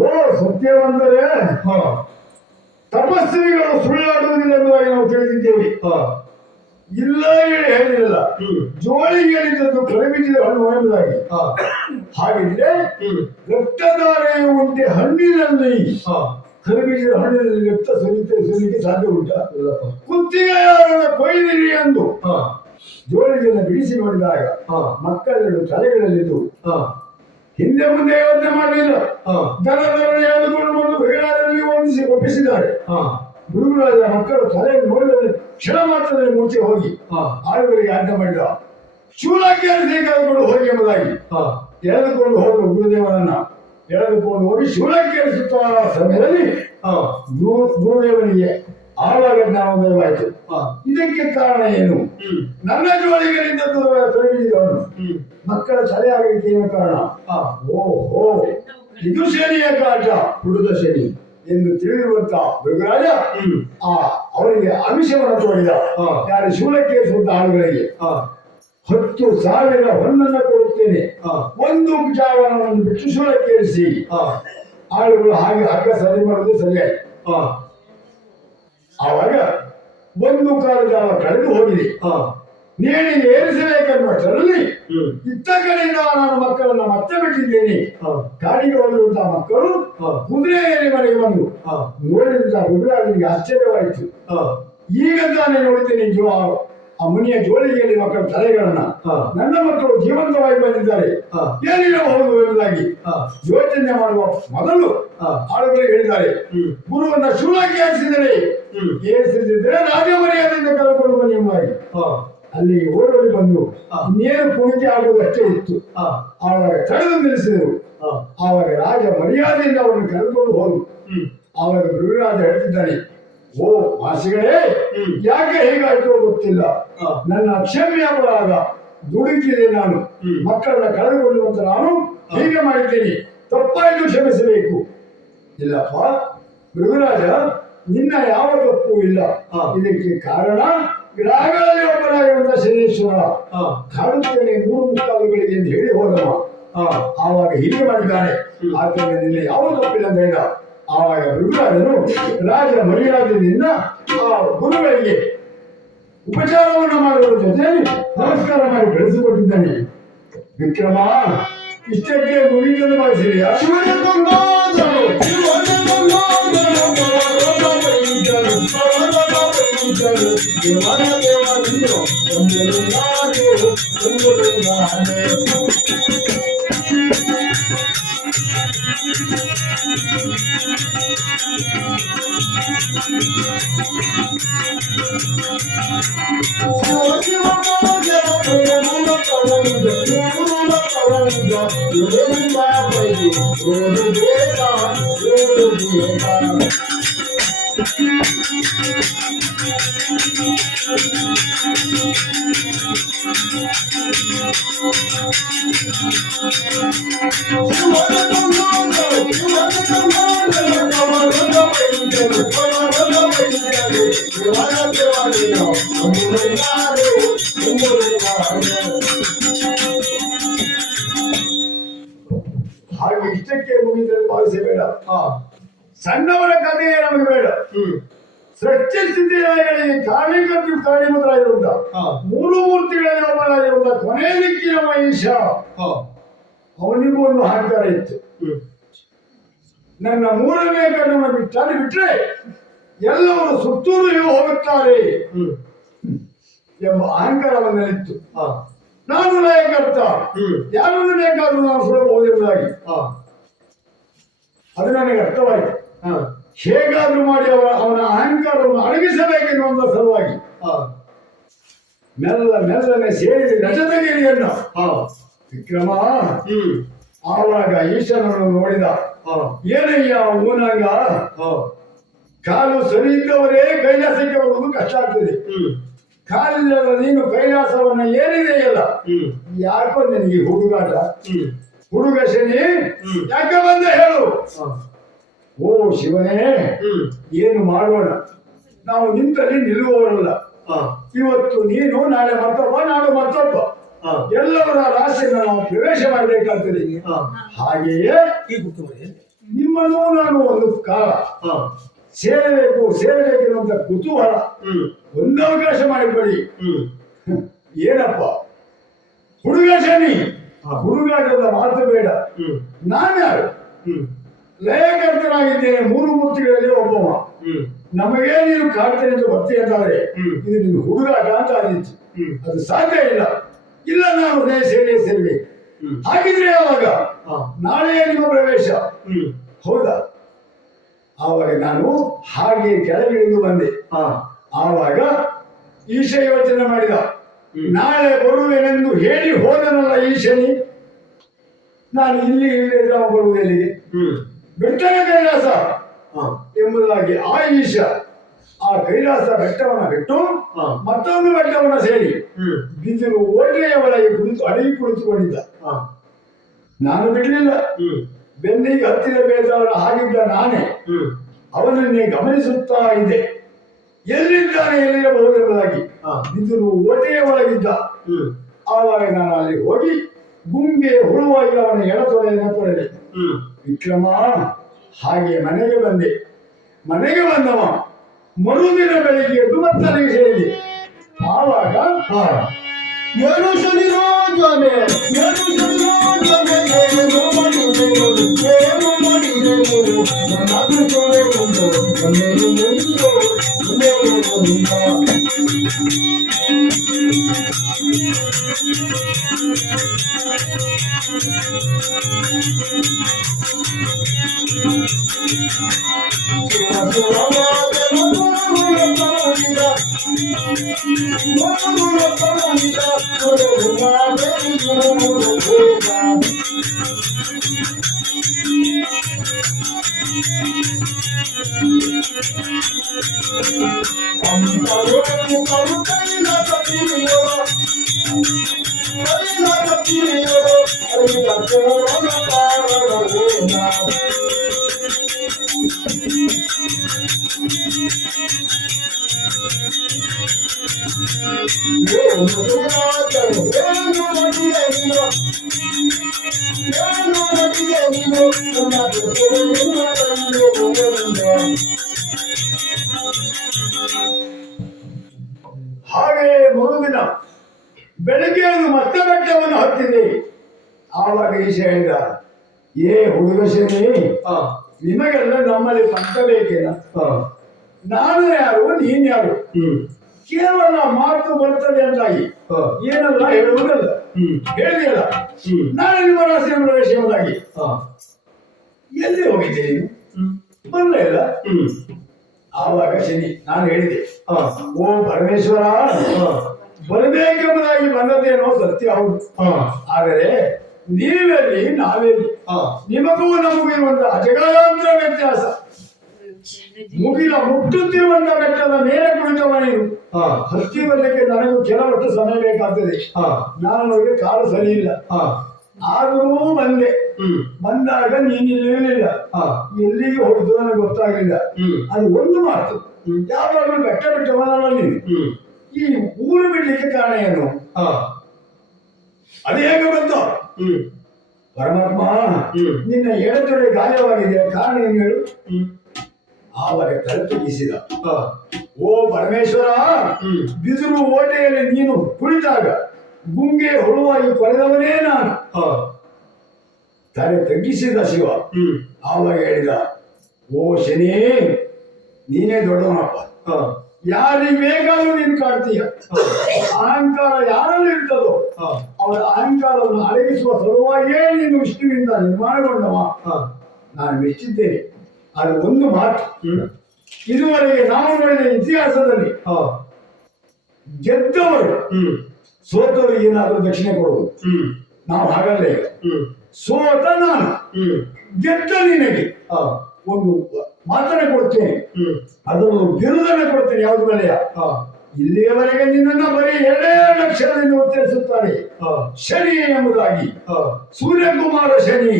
ಓ ಸತ್ಯವಂತರೇ, ತಪಸ್ವಿಗಳು ಸುಳ್ಳಾಡುವುದಿಲ್ಲ ಎಂಬುದಾಗಿ ನಾವು ತಿಳಿದಿದ್ದೇವೆ. ಇಲ್ಲ ಹೇಳಿರಲಿಲ್ಲ, ಜೋಳಿಗೆಯಲ್ಲಿದ್ದದ್ದು ಕರಿಬೀಜದ ಹಣ್ಣು ಎಂಬುದಾಗಿ. ಹಾಗಿದ್ರೆ ರಕ್ತಧಾರೆಯು ಉಂಟೆ ಹಣ್ಣಿನಲ್ಲಿ, ಕರಿಬೀಜದ ಹಣ್ಣಿನಲ್ಲಿ ರಕ್ತ ಸುರಿಲಿಕ್ಕೆ ಸಾಧ್ಯ ಉಂಟ? ಕುತ್ತಿಗೆಯಾರನ್ನ ಕೊಯ್ದಿರಿ ಎಂದು ಜೋಳಿಗೆಯನ್ನು ಬಿಡಿಸಿ ನೋಡಿದಾಗ ಮಕ್ಕಳೆರಡು ತಲೆಗಳಲ್ಲಿದ್ದು ಹಿಂದೆ ಮುಂದೆ ಯೋಚನೆ ಮಾಡಲಿಲ್ಲ. ದರದರನೆ ಎಳೆದುಕೊಂಡು ಬಂದು ಬೇಡಾರಲ್ಲಿ ಹೊಂದಿಸಿ ಒಪ್ಪಿಸಿದ್ದಾರೆ. ಗುರುರಾಜ ಮಕ್ಕಳು ತಲೆಯನ್ನು ನೋಡಿದರೆ ಕ್ಷಣ ಮಾತ್ರದಲ್ಲಿ ಮುಂಚೆ ಹೋಗಿ ಆಳುಗಳಿಗೆ ಆಜ್ಞೆ ಮಾಡಿದ. ಶೂಲಕ್ಕೆ ಕರೆದುಕೊಂಡು ಹೋಗಿ ಎಂಬುದಾಗಿ ಎಳೆದುಕೊಂಡು ಹೋಗುವ ಗುರುದೇವನನ್ನ ಎಳೆದುಕೊಂಡು ಹೋಗಿ ಶೂಲಕ್ಕೆ ಏರಿಸುತ್ತಾ ಸಮಯದಲ್ಲಿ ಗುರುದೇವನಿಗೆ ಆವಾಗ ಜ್ಞಾನೋದಯವಾಯಿತು. ಇದಕ್ಕೆ ಕಾರಣ ಏನು? ನನ್ನ ಜೋಳಿಗಳಿಂದ ತೊಲಗಿದವನು ಮಕ್ಕಳ ತಲೆ ಆಗಲಿಕ್ಕೆ ಏನು ಕಾರಣ? ಓಹೋ, ಇದು ಶನಿಯ ಕಾಟ, ಹುಡುಗ ಶನಿ ಎಂದು ತಿಳಿದಿರುವಂತ ಭೃಗುರಾಜ ಅವರಿಗೆ ಆಮಿಷವನ್ನು ತೋರಿದ. ಯಾರು ಶೂಲಕ್ಕೆ ಏರಿಸುವಂತ ಆಳುಗಳಿಗೆ 10,000 ಹೊನ್ನನ್ನು ಕೊಡುತ್ತೇನೆ, ಒಂದು ಜಾವನವನ್ನು ಬಿಟ್ಟು ಶೂಲಕ್ಕೆ ಏರಿಸಿ. ಆಳುಗಳು ಹಾಗೆ ಹಗ್ಗ ಸರಿ ಮಾಡುವುದು ಸರಿಯಾಗಿ. ಆವಾಗ 1 ಕಾಲು ಜಾವ ಕಳೆದು ಹೋಗಿದೆ. ನೇಣಿಗೆ ಏರಿಸಬೇಕೆನ್ನುವಷ್ಟರಲ್ಲಿ ಇತ್ತ ಕಡೆಯಿಂದ ನಾನು ಮಕ್ಕಳನ್ನ ಮತ್ತೆ ಬಿಟ್ಟಿದ್ದೇನೆ. ಕಾಡಿಗೆ ಹೋಗಿರುವಂತಹ ಮಕ್ಕಳು ಕುದುರೆಯಲ್ಲಿ ಮನೆಗೆ ಬಂದು ನೋಡಿದಂತಹ ಗುರುರಾಜನಿಗೆ ಆಶ್ಚರ್ಯವಾಯಿತು. ಈಗ ತಾನೇ ನೋಡಿದ್ದೇನೆ ಆ ಮುನಿಯ ಜೋಳಿಗೆಯಲ್ಲಿ ಮಕ್ಕಳ ತಲೆಗಳನ್ನ. ನನ್ನ ಮಕ್ಕಳು ಜೀವಂತವಾಗಿ ಬಂದಿದ್ದಾರೆ, ಏನಿರಬಹುದು ಎಂಬುದಾಗಿ ಯೋಚನೆ ಮಾಡುವ ಮೊದಲು ಆಳುಗಳು ಹೇಳಿದ್ದಾರೆ, ಗುರುವನ್ನ ಶೂಲಕ್ಕೆ ಹಾಕಿಸಿದರೆ ಏರಿಸದಿದ್ರೆ ರಾಜ ಮರ್ಯಾದೆಯಿಂದ ಕಳ್ಕೊಳ್ಳುವ ನಿಯಮವಾಗಿ ಅಲ್ಲಿ ಓಡೋಡಿ ಬಂದು ಇನ್ನೇನು ಪೂಜೆ ಆಗುವುದಷ್ಟೇ ಇತ್ತು. ಆವಾಗ ತಡೆದು ನಿಲ್ಲಿಸಿದರು. ಆವಾಗ ರಾಜ ಮರ್ಯಾದೆಯಿಂದ ಅವರನ್ನು ಕರೆದುಕೊಂಡು ಹೋದರು. ಆವಾಗ ಗುರುರಾಜ ಹೇಳ್ತಿದ್ದಾನೆ, ಓ ವಾಸಿಗಳೇ, ಯಾಕೆ ಹೇಗಾಯ್ತೋ ಗೊತ್ತಿಲ್ಲ, ನನ್ನ ಅಕ್ಷಮ್ಯ ಅಪರಾಧ, ದುಡುಕಿದೆ ನಾನು, ಮಕ್ಕಳನ್ನ ಕಳೆದುಕೊಳ್ಳುವಂತ ನಾನು ಹೀಗೆ ಮಾಡಿದ್ದೇನೆ, ತಪ್ಪಾಯ್ತು, ಕ್ಷಮಿಸಬೇಕು. ಇಲ್ಲಪ್ಪ ಮೃಗರಾಜ, ನಿನ್ನ ಯಾವ ತಪ್ಪು ಇಲ್ಲ. ಇದಕ್ಕೆ ಕಾರಣ ಗ್ರಹಗಳಲ್ಲಿ ಒಬ್ಬರಾಗಿರುವಂತ ಶನೇಶ್ವರ ಕಾಡುತ್ತೇನೆ 3 ಮುಕ್ಕಾಲುಗಳಿಗೆ ಎಂದು ಹೇಳಿ ಹೋದವ. ಆವಾಗ ಹೀಗೆ ಮಾಡಿದ್ದಾನೆ, ಆದ್ದರಿಂದ ನಿನ್ನ ಯಾವ ತಪ್ಪಿಲ್ಲ ಅಂತ ಹೇಳಿದ. ಆವಾಗ ಮೃಗರಾಜನು ರಾಜ ಮರ್ಯಾದೆಯಿಂದ ಆ ಗುರುಗಳಿಗೆ ಉಪಚಾರವನ್ನು ಮಾಡುವ ಜೊತೆ ನಮಸ್ಕಾರ ಮಾಡಿ ಬೆಳೆಸಿಕೊಟ್ಟಿದ್ದಾನೆ. ವಿಕ್ರಮ, ಇಷ್ಟಕ್ಕೆ ಮುಗಿದನ್ನು ಮಾಡಿಸಿದೆಯಾ? ಹಾಗೆ ಇಷ್ಟಕ್ಕೆ ಮುಗಿದರೆ ಭಾವಿಸಬೇಡ. ಸಣ್ಣವರ ಕಥೆಯೇ ನಮಗೆ ಬೇಡ. ಸೃಷ್ಟಿಸ್ಥಿತಿಯಾಗಿ ಕಾಣಿಕಟ್ಟು ಕಾಣಿಮುದ್ರಾಗಿರುವಂತ 3 ಮೂರ್ತಿಗಳಲ್ಲಿ ಒಬ್ಬರಾಗಿರುವಂತ ಕೊನೆ ದಿಕ್ಕಿನ ಮಹಿಷ, ಅವನಿಗೂ ಒಂದು ಅಹಂಕಾರ ಇತ್ತು. ನನ್ನ 3ನೇ ಕಣ್ಣನ್ನು ಬಿಟ್ರೆ ಎಲ್ಲವರು ಸುತ್ತೂರು ಹೋಗುತ್ತಾರೆ ಎಂಬ ಅಹಂಕಾರ ಅವನಲ್ಲಿತ್ತು. ನಾನು ನಾಯಕರ್ತ, ಯಾರನ್ನು ಬೇಕಾದ್ರೂ ನಾನು ಸುಡಬಹುದೆಂಬುದಾಗಿ ಅದು ನನಗೆ ಅರ್ಥವಾಯಿತು. ಹೇಗಾದ್ರೂ ಮಾಡಿ ಅವನ ಅಹಂಕಾರವನ್ನು ಅಡಗಿಸಬೇಕೆನ್ನುವಂತ ಸಲುವಾಗಿ ಮೆಲ್ಲನೆ ಸೇರಿದ ರಜತಗಿರಿಯನ್ನು ವಿಕ್ರಮ. ಆವಾಗ ಈಶನನ್ನು ನೋಡಿದ. ಏನಯ್ಯ ಊನಂಗ, ಕಾಲು ಸರಿ ಇದ್ದವರೇ ಕೈಲಾಸಕ್ಕೆ ಬರುವುದು ಕಷ್ಟ ಆಗ್ತದೆ. ಕಾಲಿಲ್ಲದ ನೀನು ಕೈಲಾಸವನ್ನ ಏನಿದೆಯಲ್ಲ, ಯಾಕೋ ನಿನಗೆ ಹುಡುಗಾಟ, ಹುಡುಗ ಶನಿ ಯಾಕೆ ಬಂದ ಹೇಳು. ಓ ಶಿವನೇ, ಏನು ಮಾಡೋಣ, ನಾವು ನಿಂತಲ್ಲಿ ನಿಲ್ಲುವವರಲ್ಲ. ಇವತ್ತು ನೀನು, ನಾಳೆ ಮತ್ತೊಬ್ಬ, ನಾಡು ಮತ್ತೊಬ್ಬ, ಎಲ್ಲವರ ರಾಶಿಯನ್ನು ನಾವು ಪ್ರವೇಶ ಮಾಡಬೇಕಾಗ್ತದೆ. ಹಾಗೆಯೇ ನಿಮ್ಮನ್ನು ನಾನು ಒಂದು ಕಾಲ ಸೇರಬೇಕೆನ್ನುವಂತ ಕುತೂಹಲ, ಒಂದು ಅವಕಾಶ ಮಾಡಿಕೊಡಿ. ಏನಪ್ಪ ಹುಡುಗ ಶನಿ, ಹುಡುಗಾಟದ ಮಾತು ಬೇಡ. ನಾನ್ಯಾರು? ಲಯಕರ್ತನಾಗಿದ್ದೇನೆ 3 ಮೂರ್ತಿಗಳಲ್ಲಿ ಒಬ್ಬವ. ನಮಗೆ ನೀನು ಕಾಡ್ತೇನೆ ಅಂತ ಬರ್ತೀಯ ಅಂತಾದ್ರೆ ಇದು ನಿನ್ನ ಹುಡುಗಾಟ ಅಂತ ಆದಿತ್ತು. ಅದು ಸಾಧ್ಯ ಇಲ್ಲ. ಇಲ್ಲ, ನಾನು ಸೇರಬೇಕು. ಹಾಗಿದ್ರೆ ಯಾವಾಗ? ನಾಳೆಯೇ ನಿಮ್ಮ ಪ್ರವೇಶ. ಹೌದಾ? ಆವಾಗ ನಾನು ಹಾಗೆ ಕೆಳಗಿಳಿದು ಬಂದೆ. ಆವಾಗ ಈಶ ಯೋಚನೆ ಮಾಡಿದ, ನಾಳೆ ಬರುವೆನೆಂದು ಹೇಳಿ ಹೋದನಲ್ಲ ಈ ಶನಿ, ನಾನು ಇಲ್ಲಿ ಇಲ್ಲದೆ ಬರುವುದೆಲ್ಲಿಗೆ, ಬೆಟ್ಟನ ಕೈಲಾಸ ಎಂಬುದಾಗಿ ಆ ಈಶ ಆ ಕೈಲಾಸ ಬೆಟ್ಟವನ್ನ ಬಿಟ್ಟು ಮತ್ತೊಂದು ಬೆಟ್ಟವನ್ನ ಸೇರಿ ಬಿದಿರು ಓಟೆಯ ಒಳಗೆ ಅಡಗಿ ಕುಳಿತುಕೊಂಡಿದ್ದ. ನಾನು ಬಿಡಲಿಲ್ಲ. ಬೆನ್ನಿಗೆ ಹತ್ತಿರ ಬೇದವರ ಹಾಗಿದ್ದ ನಾನೇ ಅವನನ್ನೇ ಗಮನಿಸುತ್ತಾ ಇದ್ದೆ. ಎಲ್ಲಿದ್ದಾನೆ, ಎಲ್ಲಿರಬಹುದೆಂಬುದಾಗಿ. ಬಿದಿರು ಓಟೆಯ ಒಳಗಿದ್ದ. ಆವಾಗ ನಾನು ಅಲ್ಲಿ ಹೋಗಿ ಗುಂಗೆ ಹುಳುವಾಗಿ ಅವನ ಎಡತೊಡೆಯನ್ನು ತೊಳೆದೆ. ವಿಕ್ರಮ, ಹಾಗೆ ಮನೆಗೆ ಬಂದೆ. ಮನೆಗೆ ಬಂದವ ಮರುದಿನ ಬೆಳಿಗ್ಗೆ ಎದ್ದು ಮತ್ತನಿಗೆ ಸೇರಿದೆ. ಆವಾಗ ಏನು ಶನಿ ರೋಜನೆ, ಏನು ಶನಿ ರೋಜನೆ, ಹಾಗೆಯೇ ಮರುದಿನ ಬೆಳಗ್ಗೆ ಅದು ಮತ್ತೆ ಬೆಟ್ಟವನ್ನು ಹತ್ತಿದೆ. ಆವಾಗ ಈಶ ಹೇಳಿದ, ಏ ಹುಡುಗ ಶನಿ, ನಿಮಗೆಲ್ಲ ನಮ್ಮಲ್ಲಿ ಪಂಥ ಬೇಕೇನ? ನಾನು ಯಾರು, ನೀನ್ ಯಾರು? ಕೇವಲ ಮಾತು ಬರ್ತದೆ ಅಂತಾಗಿ ಏನಲ್ಲ ಹೇಳುವುದಲ್ಲ. ಹೇಳಿದೆಯಲ್ಲ, ನಾನು ನಿಮ್ಮ ರಾಶಿಯ ಪ್ರವೇಶವಾಗಿ ಎಲ್ಲಿ ಹೋಗಿದ್ದೆ ನೀನು? ಬರಲೇ ಇಲ್ಲ. ಆವಾಗ ಶನಿ ನಾನು ಹೇಳಿದೆ, ಓ ಪರಮೇಶ್ವರ, ಬರಬೇಕೆಂಬುದಾಗಿ ಬಂದದ್ದೇನೋ ಸತ್ಯ ಹೌದು. ಆದರೆ ನೀವೆಲ್ಲಿ, ನಾವೆಲ್ಲಿ? ನಿಮಗೂ ನಮಗೂ ಇರುವಂತಹ ಅಜಗಜಾಂತರ ವ್ಯತ್ಯಾಸ. ಮುಗಿಲ ಮುಟ್ಟುತ್ತಿರುವಂತಹ ಬೆಟ್ಟದ ಮೇಲೆ ಕುಳಿತವ ನೀನು. ಹತ್ತಿ ಬರಲಿಕ್ಕೆ ನನಗೂ ಕೆಲವಷ್ಟು ಸಮಯ ಬೇಕಾಗ್ತದೆ. ನಾನು ನೋಡಿದ್ರೆ ಕಾಲು ಸರಿ ಇಲ್ಲ. ಆದರೂ ಬಂದೆ. ಬಂದಾಗ ನೀನಿರಲಿಲ್ಲ. ಎಲ್ಲಿಗೆ ಹೋಗಿದ್ದು ನನಗೆ ಗೊತ್ತಾಗಲಿಲ್ಲ. ಅದು ಒಂದು ಮಾತು, ಯಾವಾಗಲೂ ಬೆಟ್ಟ ಬಿಟ್ಟವನಲ್ಲ ನೀನು. ಈ ಊರು ಬಿಡ್ಲಿಕ್ಕೆ ಕಾರಣ ಏನು? ಅದು ಹೇಗೆ ಬಂತು? ಪರಮಾತ್ಮ, ನಿನ್ನ ಎಡತೊಡೆ ಗಾಯವಾಗಿದೆ, ಕಾರಣ ಏನು ಹೇಳು? ಆವಾಗ ತಲೆತಗ್ಗಿಸಿದ, ಓ ಪರಮೇಶ್ವರ, ಬಿದಿರು ಓಟೆಯಲ್ಲಿ ನೀನು ಕುಳಿತಾಗ ಗುಂಗೆ ಹೊಳುವಾಗಿ ಕೊರೆದವನೇ ನಾನು. ತಲೆ ತಗ್ಗಿಸಿದ ಶಿವ. ಆವಾಗ ಹೇಳಿದ, ಓ ಶನಿ, ನೀನೇ ದೊಡ್ಡವನಪ್ಪ. ಯಾರಿಗೆ ಬೇಕಾದ್ರೂ ನೀನು ಕಾಡ್ತೀಯ. ಅಹಂಕಾರ ಯಾರಲ್ಲಿ ಇರ್ತದೋ ಅವರ ಅಹಂಕಾರವನ್ನು ಅಡಗಿಸುವ ಸಲುವಾಗಿಯೇ ನೀನು ವಿಷ್ಣುವಿಂದ ನಿರ್ಮಾಣಗೊಂಡವ. ನಾನು ಮೆಚ್ಚಿದ್ದೇನೆ. ಅದು ಒಂದು ಮಾತು, ಇದುವರೆಗೆ ನಾವು ನೋಡಿದ ಇತಿಹಾಸದಲ್ಲಿ ಗೆದ್ದವರು ಸೋತವರಿಗೆ ಏನಾದರೂ ದಕ್ಷಿಣೆ ಕೊಡುವುದು. ನಾವು ಹಾಗಲ್ಲೇ. ಸೋತ ನಾನು, ಗೆದ್ದ ನಿನಗೆ ಒಂದು ಮಾತನ್ನ ಕೊಡ್ತೇನೆ, ಅದರೊಂದು ಬಿರುದನ್ನ ಕೊಡ್ತೇನೆ. ಯಾವ್ದು ಬೆಲೆಯ? ಇಲ್ಲಿಯವರೆಗೆ ನಿನ್ನನ್ನು ಬರೀ 2 ಅಕ್ಷರದಿಂದ ಉತ್ತರಿಸುತ್ತಾರೆ, ಶನಿ ಎಂಬುದಾಗಿ. ಸೂರ್ಯಕುಮಾರ ಶನಿ,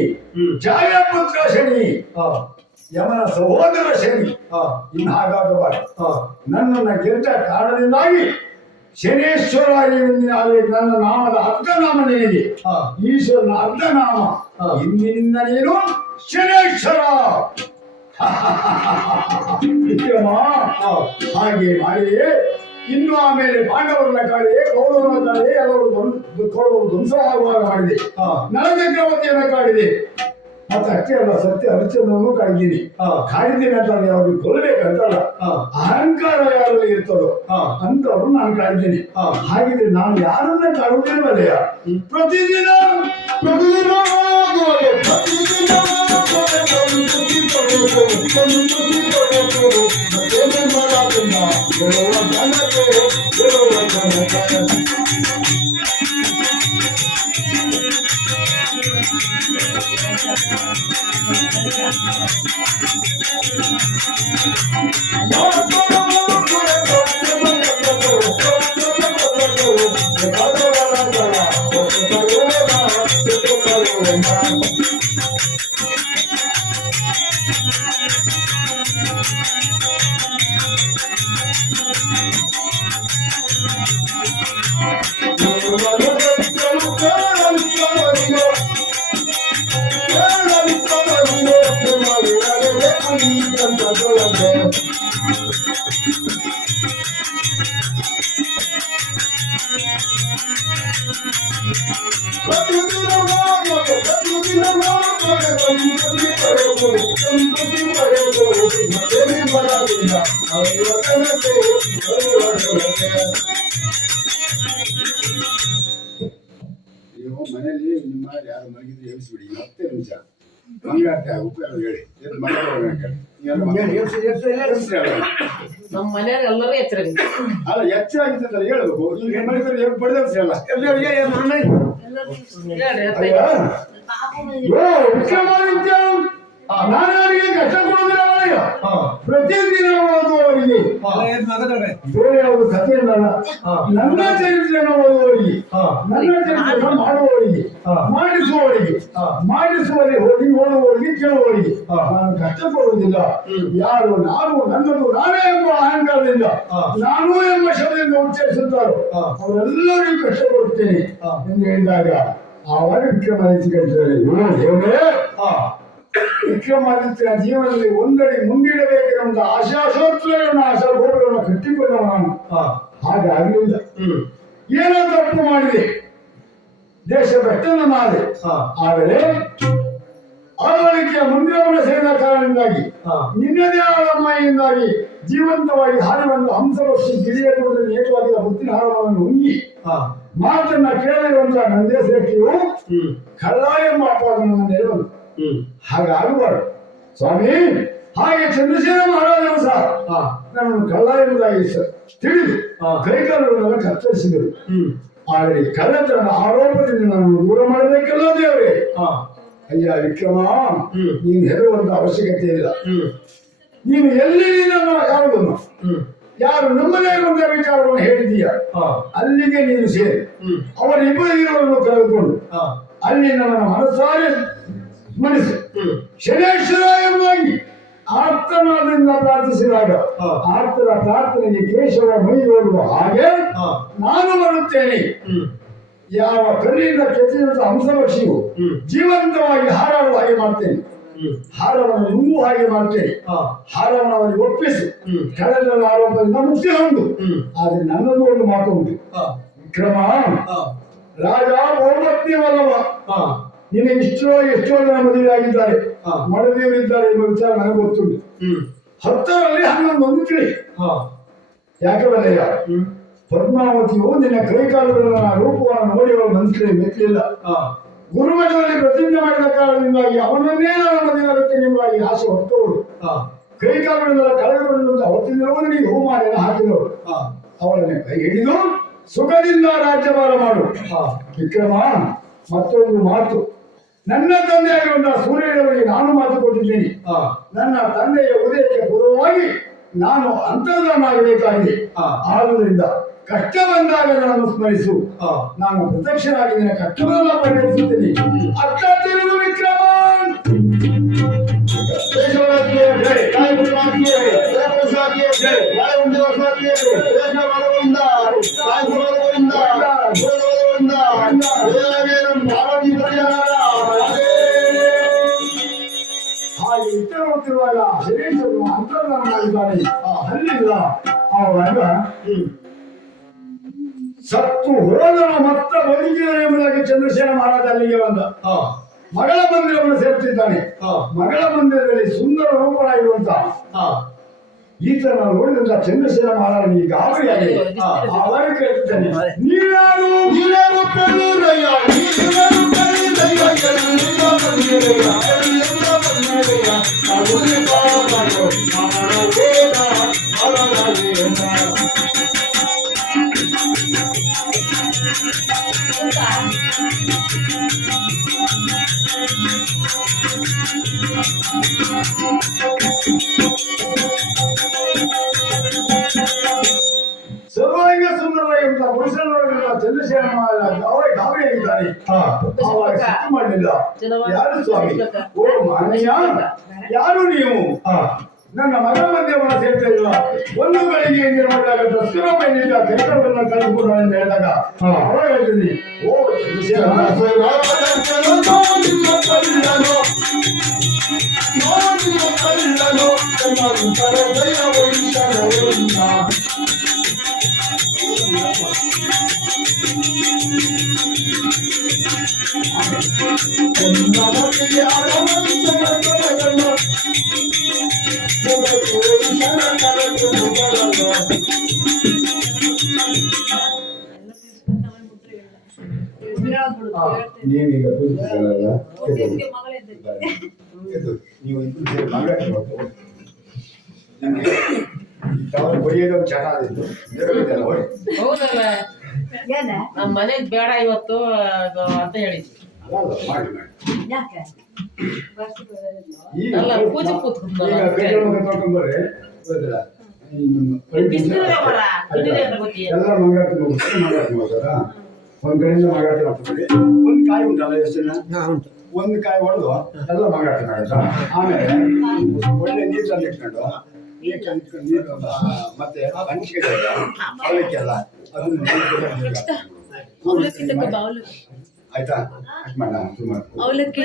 ಛಾಯಾಪುತ್ರ ಶನಿ, ಯಮನ ಸಹೋದರ ಶನಿ. ಇನ್ನು ಹಾಗಾಗಬಾರದು. ನನ್ನನ್ನು ಗೆದ್ದ ಕಾರಣದಿಂದಾಗಿ ಶನೇಶ್ವರ ನನ್ನ ನಾಮದ ಅರ್ಧನಾಮ ನಿನಗೆ, ಈಶ್ವರನ ಅರ್ಧನಾಮ. ಇಂದಿನಿಂದ ನೀನು ಶನೇಶ್ವರ. ಹಾಗೆ ಮಾಡಿ ಇನ್ನು ಆಮೇಲೆ ಪಾಂಡವರನ್ನ ಕಾಡಿ, ಕೌರವರನ್ನ ಕಾಡಿ, ಎಲ್ಲರೂ ಧ್ವಂಸವಾಗುವಾಗ ಮಾಡಿದೆ. ನಳಚಕ್ರವರ್ತಿಯನ್ನ ಕಾಡಿದೆ. ಮತ್ತೆ ಅಷ್ಟೇ ಅಲ್ಲ, ಸತ್ಯ ಹರಿಶ್ಚಂದ್ರನನ್ನು ಕಾಡಿದ್ದೀನಿ. ಕಾಡಿದ್ದೀನಿ ಅಂತ ಅವ್ರಿಗೆ ಕೊಲ್ಲಬೇಕಂತಲ್ಲ, ಅಹಂಕಾರ ಯಾರಲ್ಲಿ ಇರ್ತದೋ ಅಂತವ್ರು ನಾನು ಕಾಡಿದ್ದೀನಿ. ಹಾಗಿದ್ರೆ ನಾನು ಯಾರನ್ನ ಕಾಡುವುದಿಲ್ಲವಲ್ಲಯ್ಯ? ಪ್ರತಿದಿನ ನೀವು ಮನೆಯಲ್ಲಿ ನಿಮ್ಮ ಯಾರು ಮಲಗಿದ್ರೆ ಎಬ್ಬಿಸ್ಬಿಡಿ, 10 ನಿಮಿಷ ಮಂಗಳಾರತಿ ಉಪಯೋಗ ಹೇಳಿ. ನಮ್ಮ ಮನೆಯವ್ರು ಎಲ್ಲರೂ ಎಚ್ಚರಾಗಿತ್ತು. ಅಲ್ಲ ಹೆಚ್ಚಾಗಿತ್ತಲ್ಲ ಹೇಳ್ಬೇಕು. ಈಗ ಮನುಷ್ಯರು ಬಡಿದವ್ರು ಅಲ್ಲ. ವಿಕ್ರಮಾದಿತ್ಯ ನಾನಾರಿಗೆ ಕಷ್ಟ ಕೊಡುವುದಿಲ್ಲ ಅವರಿಗೆ. ಪ್ರತಿದಿನ ಓದುವವರಿಗೆ ಬೇರೆ ಯಾವುದು ಕಥೆಯಲ್ಲ, ನನ್ನ ಚರಿತ್ರೆಯನ್ನು ಓದುವವರಿಗೆ, ನನ್ನ ಚರಿತ್ರೆಯನ್ನು ಮಾಡುವವರಿಗೆ, ಮಾಡಿಸುವವರಿಗೆ ಹೋಗಿ ಓದುವವರಿಗೆ, ಕೇಳುವವರಿಗೆ ನಾನು ಕಷ್ಟ ಕೊಡುವುದಿಲ್ಲ. ಯಾರು ನಾನು ನನ್ನದು ನಾನೇ ಎಂಬ ಅಹಂಕಾರದಿಂದ, ನಾನು ಎಂಬ ಶಬ್ದದಿಂದ ಉಚ್ಚರಿಸುತ್ತಾರೋ ಅವರೆಲ್ಲರಿಗೂ ಕಷ್ಟ ಕೊಡುತ್ತೇನೆ ಎಂದು ಹೇಳಿದಾಗ ಆವಾಗ ವಿಕ್ರಮಾದಿತ್ಯ ಹೇಳ್ತಾರೆ, ವಿಕ್ರಮಾದಿತ್ಯನ ಜೀವನದಲ್ಲಿ ಒಂದಡಿ ಮುಂದಿಡಬೇಕೆಂಬ ಆಶಾಶೋತ್ರಗಳನ್ನು ಆಶಾಗೋಪುರವನ್ನು ಕಟ್ಟಿಕೊಂಡವ ನಾನು. ಹಾಗೆ ಆಗಲಿಲ್ಲ. ಏನೋ ತಪ್ಪು ಮಾಡಿದೆ, ದೇಶ ಭ್ರಷ್ಟನ ಮಾಡಿದೆ. ಆದರೆ ಆಳ್ವಳಿಕೆಯ ಮಂದಿರವನ್ನು ಸೇರಿದ ಕಾರಣದಿಂದಾಗಿ ನಿನ್ನದೇ ಆದ ಮಾಯಿಂದಾಗಿ ಜೀವಂತವಾಗಿ ಹಾರಿ ಬಂದು ಹಂಸಪಕ್ಷಿ ಗಿರಿಯಗುಡದಲ್ಲಿ ನೇತವಾಗಿದ್ದ ಮುತ್ತಿನ ಹಾರವನ್ನು ಉಂಗಿ ಮಾತನ್ನ ಕೇಳಿರುವಂತಹ ನಂದೇ ಶ್ರೇಷ್ಠಿಯು ಕಳ್ಳ ಎಂಬ ಅಪವಾದವನ್ನು ನೆರವನು. ಹಾಗಾಗಬಾರದು ಸ್ವಾಮಿ. ಹಾಗೆ ಚಂದ್ರಶೇಖರ ಮಹಾರಾಜರು ಸಹ ನನ್ನನ್ನು ಕಳ್ಳ ಎಂಬುದಾಗಿ ತಿಳಿದು ಕೈಕಾಲುಗಳನ್ನೆಲ್ಲ ಕತ್ತರಿಸಿದರು. ಆದರೆ ಕಳ್ಳತನ ಆರೋಪದಿಂದ ನನ್ನನ್ನು ದೂರ ಮಾಡಬೇಕಲ್ಲ ದೇವರೇ. ಅಯ್ಯ ವಿಕ್ರಮ, ನೀನು ಹೆದರುವಂತ ಅವಶ್ಯಕತೆ ಇಲ್ಲ. ನೀನು ಎಲ್ಲಿ ಯಾವುದನ್ನು ಯಾರು ನಮ್ಮದೇ ಇರುವಂತಹ ವಿಚಾರವನ್ನು ಹೇಳಿದೀಯ ಅಲ್ಲಿಗೆ ನೀನು ಸೇರಿ ಅವರಿಬ್ಬರಿವರನ್ನು ಕರೆದುಕೊಂಡು ಅಲ್ಲಿ ನನ್ನ ಮನಸ್ಸಾರೆ ಸ್ಮರಿಸು. ಶನೇಶ್ವರ ಎಂಬುದಾಗಿ ಆರ್ತನಾದಿಂದ ಪ್ರಾರ್ಥಿಸಿದಾಗ ಆರ್ತರ ಪ್ರಾರ್ಥನೆಗೆ ಕೇಶವ ಮೈದೋಡುವ ಹಾಗೆ ನಾನು ಬರುತ್ತೇನೆ. ಯಾವ ಕಲ್ಲಿಂದ ಕೆತ್ತಿದಂತ ಹಂಸಪಕ್ಷಿಯು ಜೀವಂತವಾಗಿ ಹಾರಾಡುವ ಹಾಗೆ ಮಾಡ್ತೇನೆ, ಹಾರವನ್ನು ನುಂಗುವ ಹಾಗೆ ಮಾಡ್ತೇನೆ. ಹಾರವನ್ನು ಅವರಿಗೆ ಒಪ್ಪಿಸು. ಕಳೆದ ಆರೋಪದಿಂದ ಮುಕ್ತಿ ಹೊಂದು. ಆದ್ರೆ ನನ್ನದು ಒಂದು ಮಾತು ಉಂಟು ವಿಕ್ರಮ. ರಾಜ ಬಹುಪತ್ನಿಯವಲ್ಲವ. ನಿನಗೆ ಎಷ್ಟೋ ಜನ ಮದುವೆ ಆಗಿದ್ದಾರೆ, ಮಡದಿಯವರಿದ್ದಾರೆ ಎಂಬ ವಿಚಾರ ನನಗೆ ಗೊತ್ತುಂಟು. 10ರಲ್ಲಿ 11 ತಿಳಿ. ಯಾಕೆ ಬರಯ್ಯ, ಪದ್ಮಾವತಿಯು ನಿನ್ನ ಕೈಕಾಲುಗಳ ರೂಪವನ್ನು ನೋಡಿ ಅವಳು ಮನಸ್ಸಿಗೆ ಮೆಚ್ಚಲಿಲ್ಲ. ಗುರುಮಠದಲ್ಲಿ ಪ್ರತಿಜ್ಞೆ ಮಾಡಿದ ಕಾರಣದಿಂದಾಗಿ ಅವನನ್ನೇ ನಾನು ಮದುವೆಯಾಗುತ್ತೇನೆ ಎಂಬುದಾಗಿ ಆಸೆ ಹೊತ್ತವಳು. ಕೈಕಾಲುಗಳೆಲ್ಲ ಕಳೆದುಕೊಂಡಂತ ಹೊತ್ತಿನವೂ ನಿನಗೆ ಹೂಮಾಲೆಯನ್ನು ಹಾಕಿದವಳು. ಅವಳನ್ನೇ ಕೈ ಹಿಡಿದು ಸುಖದಿಂದ ರಾಜ್ಯಭಾರ ಮಾಡು. ವಿಕ್ರಮ, ಮತ್ತೊಂದು ಮಾತು. ನನ್ನ ತಂದೆಯಾಗಿರುವಂತಹ ಸೂರ್ಯದೇವರಿಗೆ ನಾನು ಮಾತು ಕೊಟ್ಟಿದ್ದೇನೆ. ನನ್ನ ತಂದೆಯ ಉದಯಕ್ಕೆ ಪೂರ್ವವಾಗಿ ನಾನು ಅಂತರ್ಧಾನವಾಗಬೇಕಾಗಿದೆ. ಆದುದರಿಂದ ಕಷ್ಟ ಬಂದಾಗ ನನ್ನನ್ನು ಸ್ಮರಿಸು. ನಾನು ಪ್ರತ್ಯಕ್ಷನಾಗಿ ನಿನ್ನ ಕಷ್ಟವನ್ನೆಲ್ಲ ಪರಿಹರಿಸುತ್ತೇನೆ. ಅಕ್ಕ ತಿರುಗು ವಿಕ್ರಮ. ಹಾಗೆ ಇತರ ಹೋಗ್ತಿರುವಾಗ ಶರೀರವನ್ನು ಅಂತರ್ಧಾನ ಮಾಡಿದ್ದಾನೆ. ಅಲ್ಲಿಲ್ಲ ಆವಾಗ ಸತ್ತು ಹೋದನು ಮತ್ತ ಬದುಕಿದ ಎಂಬುದಾಗಿ ಚಂದ್ರಶೇಖರ ಮಹಾರಾಜ ಅಲ್ಲಿಗೆ ಬಂದ. ಮಗಳ ಮಂದಿರವನ್ನು ಸೇರುತ್ತಿದ್ದಾನೆ. ಮಗಳ ಮಂದಿರದಲ್ಲಿ ಸುಂದರ ರೂಪನಾಗಿರುವಂತ ಈತನ ನೋಡಿದಂತ ಚಂದ್ರಶೇಖರ ಮಹಾರಾಜನಿಗೆ ಗಾಬರಿಯಾಗಿ ಅವಾಗ ಕೇಳ್ತಿದ್ದಾನೆ, ನೀವ್ಯಾರು? ಸರ್ವಾಂಗ ಸುಂದರವಾಗಿರುವಂತಹ ಪುರುಷನ ಚಂದ್ರಶೇಖರ ಮಹಾರಾಜ ಅವರೇ ಗಾಬರಿಯಾಗಿದ್ದಾನೆ. ಅವಾಗ ಸಿಟ್ಟು ಮಾಡಲಿಲ್ಲ. ಯಾರು ಸ್ವಾಮಿ? ಓ ಮಾನಯ್ಯ, ಯಾರು ನೀವು? ನನ್ನ ಮಗಳ ಮಧ್ಯವನ್ನು ಸೇರ್ತಾ ಇಲ್ಲ. ಒಂದು ಗಳಿಗೆ ಮಾಡಿದಾಗ ಡ್ರಸ್ಸಿನ ಕೈಗಳನ್ನು ಕಳೆದುಕೊಂಡು ಅಂತ ಹೇಳಿದಾಗ ಅವಾಗ ಹೇಳ್ತೀನಿ, ಓ ನೀವೀಗ ನೀವು ನನಗೆ ಬರೆಯೋದು ಒಂದು ಚಟ ಆದಿತ್ತು ನೆರವೇರಿದೆಲ್ಲ ಹೋಯ್ ಹೌದಲ್ಲ ನಮ್ಮ ಮನೆಗ್ ಬೇಡ ಇವತ್ತು ಅದು ಅಂತ ಹೇಳಿದ್ವಿ. ಅಲ್ಲ ಮಾಡಿ ಈಗ ಅಲ್ಲ ಪೂಜೆ ಕೂತ್ಕೊಂಡು ಈಗ ಬೇರೆ ಮುಖ ತೊಗೊಂಡ್ಬರ್ರಿ ಗೊತ್ತಿಲ್ಲ ಎಲ್ಲ ಮಂಗಾಟಿ ಮುಗಿಸ್ತಾರ ಒಂದ್ ಕಡೆಯಿಂದ ಮಂಗಾಟಿ ಮಾಡ್ತಾರೆ. ಒಂದ್ ಕಾಯಿ ಉಂಟಲ್ಲ ಎಷ್ಟು ಜನ ಒಂದ್ ಕಾಯಿ ಹೊಡೆದು ಎಲ್ಲ ಮಂಗಾಟಿ ಮಾಡಿದ್ರ ಆಮೇಲೆ ಒಳ್ಳೆ ನೀರು ತಂದು ಇಟ್ಕೊಂಡು ನೀರು ಮತ್ತೆ ಹಂಚಿಕೆ ಅವಲಕ್ಕಿ ಎಲ್ಲ ಅದನ್ನ ಆಯ್ತಾ ಮಾಡ ಅವಲಕ್ಕಿ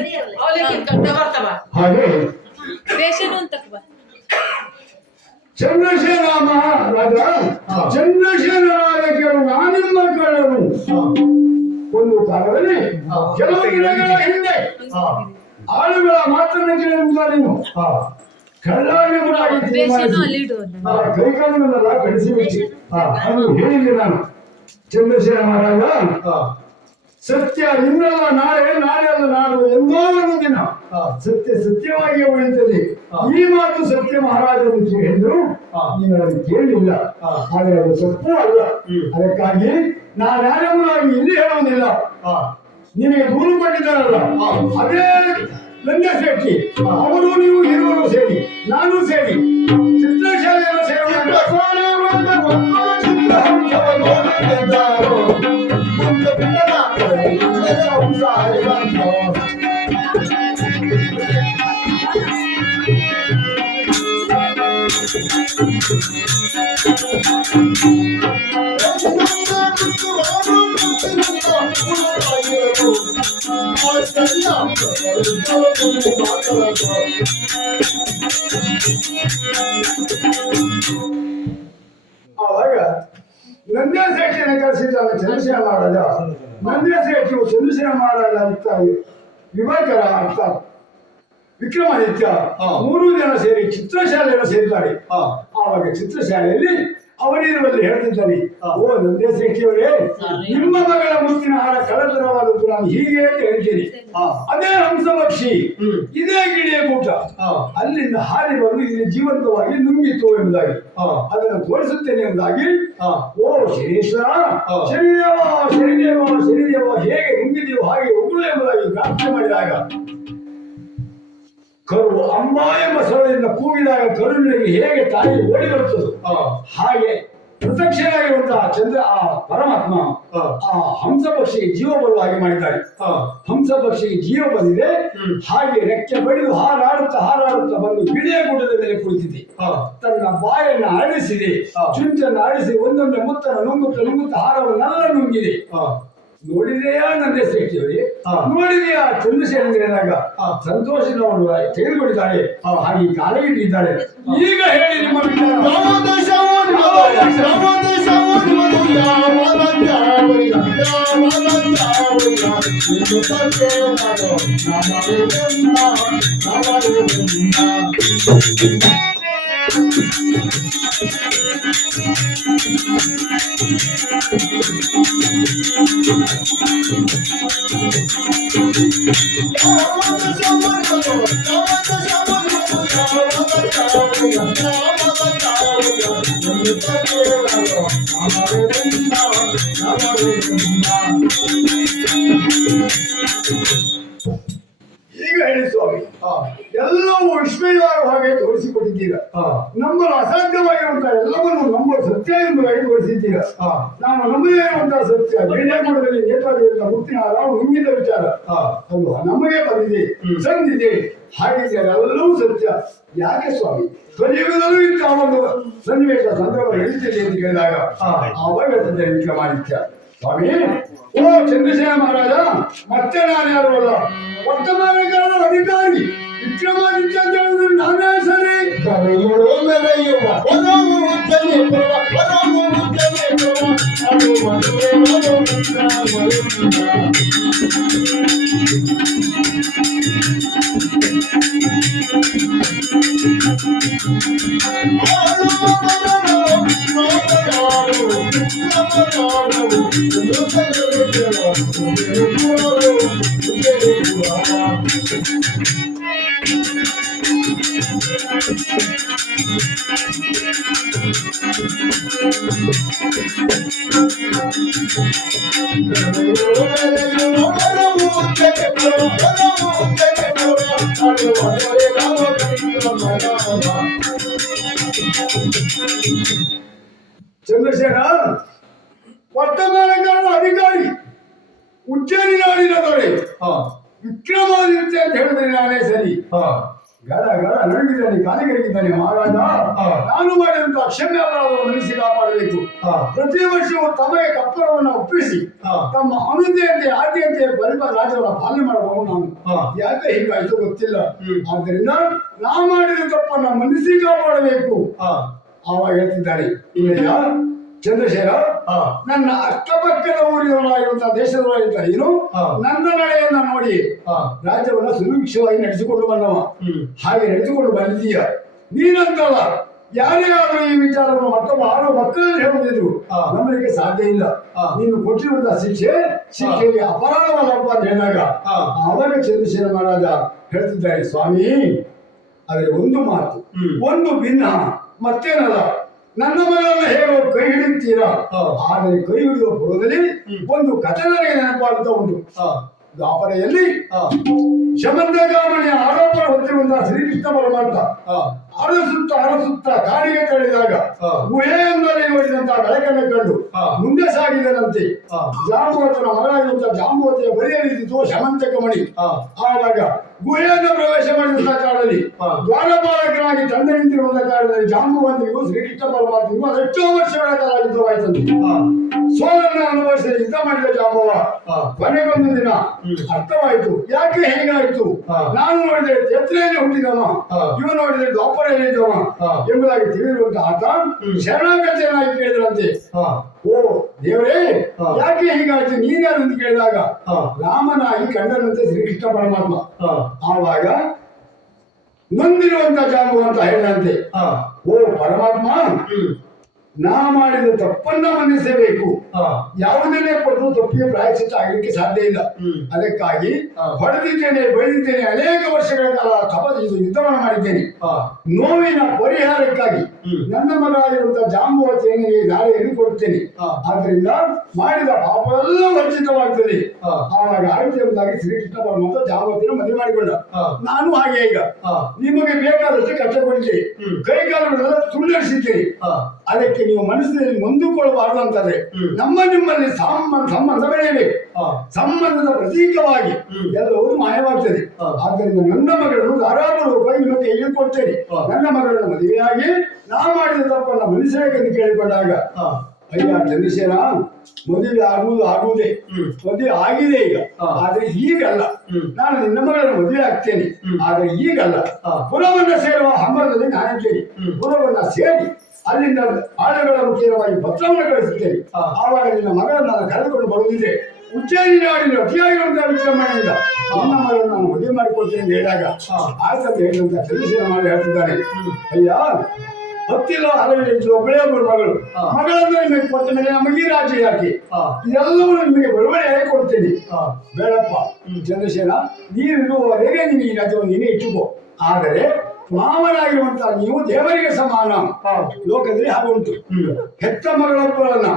ಬರ್ತಾವ ಹಾಗೆ ರೇಷನ್ ಅಂತ ಚಂದ್ರಶೇಖರ ಮಹಾರಾಜ ಚಂದ್ರಶೇಖರ ರಾಜಕೀಯರು ನಾನಿಮ್ಮ ಕಳ್ಳರು ಒಂದು ಕಾಲದಲ್ಲಿ ಕೆಲವು ದಿನಗಳ ಹಿಂದೆ ಆಳುಗಳ ಮಾತನ್ನು ಕೇಳುವುದ ನೀನು ಕಳ್ಳಾಗಿ ಕೈಕಾಲನ್ನೆಲ್ಲ ಕಳಿಸಿಬಿಟ್ಟು ಅದು ಹೇಳಿದೆ ನಾನು. ಚಂದ್ರಶೇಖರ ಮಹಾರಾಜ ಸತ್ಯ ಇನ್ನಲ್ಲ ನಾಳೆ ನಾಳೆ ಅಲ್ಲ ನಾಡು ಎಂದೋ ಒಂದು ದಿನ ಸತ್ಯ ಸತ್ಯವಾಗಿ ಉಳಿಯುತ್ತದೆ. ಈ ಮಾತು ಸತ್ಯ ಮಹಾರಾಜರು ಹೇಳಿದ್ರು ನೀನು ಅದನ್ನು ಕೇಳಲಿಲ್ಲ. ಆದರೆ ಅದು ತಪ್ಪು ಅಲ್ಲ. ಅದಕ್ಕಾಗಿ ನಾನ್ಯಾರನ್ನಾಗಿ ಇಲ್ಲಿ ಹೇಳುವುದಿಲ್ಲ. ನಿನಗೆ ದೂರು ಕೊಟ್ಟಿದ್ದಾರಲ್ಲ ಅದೇ ನಂದೇ ಶೆಟ್ಟಿ ಅವರು ನೀವು ಇರುವರು ಸೇರಿ ನಾನು ಸೇರಿ ಚಿತ್ರಶಾಲೆಯನ್ನು ಆವಾಗ ನಂದೇ ಶೆಟ್ಟಿಯನ್ನು ಕರೆಸಿದ್ದಾನೆ ಚಂದ್ರಶೇಖರ ಮಹಾರಾಜ. ನಂದೇ ಶೆಟ್ಟಿಯು ಚಂದ್ರಶೇಖರ ಮಹಾರಾಜ ಅಂತ ವಿಭಾಕರ ಅಂತ ವಿಕ್ರಮಾದಿತ್ಯ ಮೂರು ಜನ ಸೇರಿ ಚಿತ್ರಶಾಲೆಯನ್ನು ಸೇರಿದ್ದಾರೆ. ಆವಾಗ ಚಿತ್ರಶಾಲೆಯಲ್ಲಿ ಅವರಿರುವಲ್ಲಿ ಹೇಳ್ತಿದ್ದಾನೆ, ಓ ನಂದೇ ಶೆಟ್ಟಿಯವರೇ, ನಿಮ್ಮ ಮಗಳ ಮುತ್ತಿನ ಹಾರ ಕಳತರವಾದದ್ದು ನಾನು ಹೀಗೆ ಅಂತ ಹೇಳ್ತೀನಿ. ಅದೇ ಹಂಸಪಕ್ಷಿ ಇದೇ ಗಿಳಿಯ ಕೂಟ ಅಲ್ಲಿಂದ ಹಾರಿ ಬಂದು ಇಲ್ಲಿ ಜೀವಂತವಾಗಿ ನುಂಗಿತ್ತು ಎಂಬುದಾಗಿ ಅದನ್ನು ತೋರಿಸುತ್ತೇನೆ ಎಂಬುದಾಗಿ, ಓ ಶನೀಶ್ವರ ಶನಿದೇವ ಶನಿದೇವ ಶನಿದೇವ ಹೇಗೆ ನುಂಗಿದೆಯೋ ಹಾಗೆ ಉಗುಳು ಎಂಬುದಾಗಿ ಪ್ರಾರ್ಥನೆ ಮಾಡಿದಾಗ ಕರು ಅಮ್ಮ ಎಂಬ ಸ್ವರದಿಂದ ಕೂಗಿದಾಗ ಕರುವಿನಲ್ಲಿ ಹೇಗೆ ತಾಯಿ ಓಡಿ ಬರುತ್ತದೆ ಹಾಗೆ ಪ್ರತ್ಯಕ್ಷನಾಗಿರುವಂತಹ ಚಂದ್ರ ಆ ಪರಮಾತ್ಮ ಆ ಹಂಸಪಕ್ಷಿಗೆ ಜೀವ ಬರುವ ಹಾಗೆ ಮಾಡಿದ್ದಾರೆ. ಹಂಸಪಕ್ಷಿಗೆ ಜೀವ ಬಂದಿದೆ. ಹಾಗೆ ರೆಕ್ಕೆ ಬಡಿದು ಹಾರಾಡುತ್ತಾ ಹಾರಾಡುತ್ತಾ ಬಂದು ಗಿಳಿಯ ಗುಡ್ಡದ ಮೇಲೆ ಕುಳಿತಿದೆ. ತನ್ನ ಬಾಯನ್ನು ಅಳಿಸಿದೆ, ಚುಂಚನ್ನು ಅಳಿಸಿ ಒಂದೊಂದೇ ಮುತ್ತನ್ನು ನುಂಗುತ್ತಾ ನುಂಗುತ್ತಾ ಹಾರವನ್ನೆಲ್ಲ ನುಂಗಿದೆ. ನೋಡಿದೆಯಾ ನಂದೇ ಶೆಟ್ಟಿಯವರೇ, ನೋಡಿದೆಯಾ ಚಂದ್ರಶೇಖರನಾಗ ಸಂತೋಷದವರು ತೆಗೆದುಕೊಂಡಿದ್ದಾರೆ. ಹಾಗೆ ಕಾಲಗಿಟ್ಟಿದ್ದಾರೆ. ಈಗ ಹೇಳಿ ನಿಮ್ಮ ಈಗ ಹೇಳಿ ಸ್ವಾಮಿ, ಎಲ್ಲವೂ ವಿಶ್ವವಾದ ಹಾಗೆ ತೋರಿಸಿಕೊಟ್ಟಿದ್ದೀರಾ. ನಮ್ಮನ್ನು ಅಸಾಧ್ಯವಾಗಿರುವಂತಹ ಎಲ್ಲವನ್ನು ನಮ್ಮ ಸತ್ಯ ಎಂಬುದಾಗಿ ತೋರಿಸಿದ್ದೀರಾ. ನಾವು ನಮ್ಮದೇ ಇರುವಂತಹ ಸತ್ಯ ಗಿರಿಜಾಪುರದಲ್ಲಿ ನೇತಾಡಿರುವಂತಹ ಮುತ್ತಿನ ನಾವು ಹಿಂಗಿದ ವಿಚಾರ ಅದು ನಮಗೆ ಬಂದಿದೆ ಸಂದಿದೆ. ಹಾಗಿದ್ದರೆ ಎಲ್ಲವೂ ಸತ್ಯ. ಯಾಕೆ ಸ್ವಾಮಿ ಕಲಿಯುಗದಲ್ಲೂ ಇಂತಹ ಒಂದು ಸನ್ನಿವೇಶ ಸಂದರ್ಭ ಹೇಳ್ತಿದೆ ಅಂತ ಕೇಳಿದಾಗ ಆವಾಗ ಹೇಳ್ತಿದ್ದೆ ವಿಕ್ರಮಾದಿತ್ಯ, ಸ್ವಾಮಿ ಓ ಚಂದ್ರಶೇಖರ ಮಹಾರಾಜ, ಮತ್ತೆ ನಾನು ಯಾರು ಅಲ್ಲ, ವರ್ತಮಾನಕಾಲದ ಅಧಿಕಾರಿ ವಿಕ್ರಮಾದಿತ್ಯ ಅಂತ ಹೇಳಿದ್ರೆ ನಾನೇ ಸರಿ. ಚಂದ್ರಶೇಖರ ವರ್ತಮಾನಕಾಲದ ಅಧಿಕಾರಿ, ಉಜ್ಜಯಿನಿ ನಾಡಿನ ದೊರೆ ವಿಕ್ರಮಾದಿತ್ಯ ಅಂತ ಹೇಳಿದ್ರೆ ನಾನೇ ಸರಿ. ಗಡ ಗಡ ನಡುಗಿದ್ದಾನೆ, ಕಾಲಿಗರಿಗಿದ್ದಾನೆ. ಮಹಾರಾಜ, ನಾನು ಮಾಡಿದಂತಹ ಕ್ಷಮ್ಯ ಅಪರಾಧವನ್ನು ಮನಸ್ಸಿ ಕಾಪಾಡಬೇಕು. ಪ್ರತಿ ವರ್ಷವೂ ತಮಗೆ ಕಪ್ಪರವನ್ನು ಒಪ್ಪಿಸಿ ತಮ್ಮ ಅನುತೆಯಂತೆ ಆದ್ಯತೆ ಪರಿಮ ರಾಜ್ಯವನ್ನು ಪಾಲನೆ ಮಾಡಬಹುದು. ನಾನು ಯಾಕೆ ಹೀಗಾಯ್ತು ಗೊತ್ತಿಲ್ಲ. ಆದ್ದರಿಂದ ನಾ ಮಾಡಿದ ತಪ್ಪನ್ನು ಮನಸ್ಸಿ ಕಾಪಾಡಬೇಕು. ಅವ ಹೇಳ್ತಿದ್ದಾನೆ. ಇಲ್ಲ ಚಂದ್ರಶೇಖರ, ನನ್ನ ಅಕ್ಕಪಕ್ಕದ ಊರಿನವರಾಗಿರುವಂತಹ ದೇಶದವರಾಗಿರ್ತ ಏನು ನನ್ನ ನಡೆಯನ್ನ ನೋಡಿ ರಾಜ್ಯವನ್ನ ಸುರಕ್ಷವಾಗಿ ನಡೆಸಿಕೊಂಡು ಬಂದವ. ಹಾಗೆ ನಡೆಸಿಕೊಂಡು ಬಂದೀಯ ನೀನಂತಲ್ಲ. ಯಾರೇ ಆದ್ರೂ ಈ ವಿಚಾರವನ್ನು ಮತ್ತೊಬ್ಬ ಆರು ಮಕ್ಕಳಲ್ಲಿ ಹೇಳುತ್ತಿದ್ರು ನಂಬಲಿಕ್ಕೆ ಸಾಧ್ಯ ಇಲ್ಲ. ನೀನು ಕೊಟ್ಟಿರುವಂತಹ ಶಿಕ್ಷೆಗೆ ಅಪರಾಧವಲ್ಲಪ್ಪ ಅಂತ ಹೇಳಿದಾಗ ಅವಾಗ ಚಂದ್ರಶೇಖರ ಮಹಾರಾಜ ಹೇಳ್ತಿದ್ದಾರೆ, ಸ್ವಾಮಿ ಆದರೆ ಒಂದು ಮಾತು, ಒಂದು ಭಿನ್ನ, ಮತ್ತೇನಲ್ಲ. ನನ್ನ ಮಗಳನ್ನು ಹೇಗೋ ಕೈ ಹಿಡಿಯುತ್ತೀರಾ, ಆದರೆ ಕೈ ಹಿಡಿಯುವ ಪೂರ್ವದಲ್ಲಿ ಒಂದು ಕಥೆ ನನಗೆ ನೆನಪಾಗುತ್ತಾ ಉಂಟು. ದ್ವಾಪರೆಯಲ್ಲಿ ಶಮಂತಗಾಮಣಿಯ ಆರೋಪ ಹೊತ್ತಿರುವಂತಹ ಶ್ರೀಕೃಷ್ಣ ಪರಮಾತ್ಮ ಅರಸುತ್ತ ಕಾಡಿಗೆ ತೆರಳಿದಾಗ ಗುಹೆಯೊಂದರಲ್ಲಿ ನೋಡಿದಂತಹ ಬೆಳಕನ್ನು ಕಂಡು ಮುಂದೆ ಸಾಗಿದನಂತೆ. ಜಾಂಬವತನ ಮಗಳಾಗಿರುವಂತಹ ಜಾಂಬವತಿಯ ಬಳಿಯಲ್ಲಿದ್ದು ಶಮಂತಕ ಮಣಿ. ಆವಾಗ ಗುಹೆಯನ್ನು ಪ್ರವೇಶ ಮಾಡಿದಂತಹ ಕಾಲದಲ್ಲಿ ದ್ವಾರಪಾಲಕರಾಗಿ ತಂದೆ ನಿಂತಿರುವಂತಹ ಕಾಲದಲ್ಲಿ ಜಾಂಬವಂತಿಗೂ ಶ್ರೀಕೃಷ್ಣ ಪರಮಾತ್ಮಗೂ ಅದೆಷ್ಟೋ ವರ್ಷಗಳ ಕಾಲ ಯುದ್ಧವಾಯಿತಂತೆ. ಸೋಲನ್ನು ಅನುಭವಿಸಿ ಯುದ್ಧ ಮಾಡಿದ ಜಾಂಬವ ಕೊನೆಗೊಂದು ದಿನ ಅರ್ಥವಾಯಿತು, ಯಾಕೆ ಹೇಗಾಯ್ತು. ನಾನು ನೋಡಿದರೆ ಛತ್ರೆಯಲ್ಲಿ ಹುಟ್ಟಿದವ, ಇವ ನೋಡಿದರೆ ದ್ವಾಪರೆಯಲ್ಲಿದ್ದವ ಎಂಬುದಾಗಿ ತಿಳಿದಿರುವಂತಹ ಆತ ಶರಣಾಗತಿಯನ್ನಾಗಿ ಕೇಳಿದರಂತೆ. ಓ ದೇವರೇ, ಯಾಕೆ ಹೀಗಾಯ್ತು ನೀನ್ಯಾರು ಅಂತ ಕೇಳಿದಾಗ ರಾಮನಾಗಿ ಕಂಡನಂತೆ ಶ್ರೀಕೃಷ್ಣ ಪರಮಾತ್ಮ. ಆವಾಗ ನೊಂದಿರುವಂತ ಜಾಂಬು ಅಂತ ಹೇಳಿದಂತೆ, ಓ ಪರಮಾತ್ಮ, ನಾ ಮಾಡಿದ ತಪ್ಪನ್ನ ಮನ್ನಿಸಬೇಕು. ಯಾವುದನ್ನೇ ಕೊಟ್ಟರು ತಪ್ಪಿಗೆ ಪ್ರಾಯಶ್ಚಿತ್ತ ಆಗಲಿಕ್ಕೆ ಸಾಧ್ಯ ಇಲ್ಲ. ಅದಕ್ಕಾಗಿ ಹೊಡೆದಿದ್ದೇನೆ, ಬೈದಿದ್ದೇನೆ, ಅನೇಕ ವರ್ಷಗಳ ಕಾಲ ಯುದ್ಧವನ್ನು ಮಾಡಿದ್ದೇನೆ. ನೋವಿನ ಪರಿಹಾರಕ್ಕಾಗಿ ನನ್ನ ಮಗಳಾಗಿರುವಂತಹ ಜಾಂಬುವತಿಯನ್ನು ದಾರಿಯಲ್ಲಿ ಕೊಡುತ್ತೇನೆ. ಆದ್ದರಿಂದ ಮಾಡಿದ ಪಾಪವೆಲ್ಲ ವರ್ಜಿತವಾಗ್ತದೆ. ಆವಾಗ ಆಯ್ತು ಎಂಬುದಾಗಿ ಶ್ರೀಕೃಷ್ಣ ಪರಮಾತ್ಮ ಜಾಂಬುವತಿಯನ್ನು ಮದುವೆ ಮಾಡಿಕೊಂಡ. ನಾನು ಹಾಗೆ ಈಗ ನಿಮಗೆ ಬೇಕಾದಷ್ಟು ಕಷ್ಟಪಡಿಸಿ ಕೈಕಾಲುಗಳೆಲ್ಲ ತುಂಡರಿಸಿದ್ದೇನೆ. ಅದಕ್ಕೆ ನೀವು ಮನಸ್ಸಿನಲ್ಲಿ ನೊಂದುಕೊಳ್ಳಬಾರದು ಅಂತಂದ್ರೆ ನಿಮ್ಮಲ್ಲಿ ಸಂಬಂಧ ಬೆಳೆಯಬೇಕು. ಸಂಬಂಧದ ಪ್ರತೀಕವಾಗಿ ಎಲ್ಲವೂ ಮಾಯವಾಗ್ತದೆ. ಆದ್ದರಿಂದ ನನ್ನ ಮಗಳನ್ನು ಧಾರಾಪೂರ್ವಕವಾಗಿ ನಿಮ್ಮ ಕೈಗೆ ಕೊಡ್ತೇನೆ. ನನ್ನ ಮಗಳನ್ನು ಮದುವೆಯಾಗಿ ನಾ ಮಾಡಿದ ತಪ್ಪನ್ನ ಮನುಷ್ಯಬೇಕೆಂದು ಕೇಳಿಕೊಂಡಾಗ, ಅಯ್ಯ ಚಂದ್ರಶೇಖರ, ಮದುವೆ ಆಗುವುದೇ ಮದುವೆ ಆಗಿದೆ ಈಗ, ಆದ್ರೆ ಈಗಲ್ಲ. ನಾನು ನಿನ್ನ ಮಗಳನ್ನು ಮದುವೆ ಆಗ್ತೇನೆ, ಆದ್ರೆ ಈಗಲ್ಲ. ಪುರವನ್ನ ಸೇರುವ ಹಂಬಲದಲ್ಲಿ ನಾನಿದ್ದೇನೆ. ಪುರವನ್ನ ಸೇರಿ ಅಲ್ಲಿಂದ ಆಳುಗಳ ಮುಖ್ಯವಾಗಿ ಪತ್ರವನ್ನು ಕಳಿಸುತ್ತೇನೆ. ಆವಾಗ ನಿನ್ನ ಮಗಳನ್ನು ನಾನು ಕರೆದುಕೊಂಡು ಬರುವುದಿದೆ. ಉಜ್ಜಯಿನಿ ನಾಡಿನ ಅತಿಯಾಗಿರುವಂತಹ ವಿಕ್ರಮಣೆಯಿಂದ ನನ್ನ ಮಗಳನ್ನು ನಾನು ಮದುವೆ ಮಾಡಿಕೊಳ್ತೇನೆ ಅಂತ ಹೇಳಿದಾಗ ಆಯ್ತಂತ ಹೇಳಿದಂತ ಚಂದ್ರಶೇಖರ ಮಾಡಿ ಹೇಳ್ತಿದ್ದಾನೆ, ಅಯ್ಯ ಹತ್ತಿಲ್ಲ ಹಲವು ಒಬ್ಬಳೇ ಒಬ್ಬರು ಮಗಳನ್ನು ನಿಮಗೆ ಕೊಟ್ಟ ಮೇಲೆ ನಮಗೆ ರಾಜ್ಯ ಯಾಕೆ, ಇದೆಲ್ಲವೂ ನಿಮಗೆ ಬಳುವಳಿಯಾಗಿ ಕೊಡ್ತೇನೆ. ಬೇಡಪ್ಪ ಚಂದ್ರಶೇಖರ, ನೀವಿರುವವರೆಗೆ ನೀನು ಈ ರಾಜ್ಯವನ್ನು ನೀನೇ ಇಟ್ಟುಕೋ. ಆದರೆ ಮಾವನಾಗಿರುವಂತಹ ನೀವು ದೇವರಿಗೆ ಸಮಾನ. ಲೋಕದಲ್ಲಿ ಹಾಗುಂಟು. ಹೆತ್ತ ಮಗಳೊಬ್ಬರನ್ನ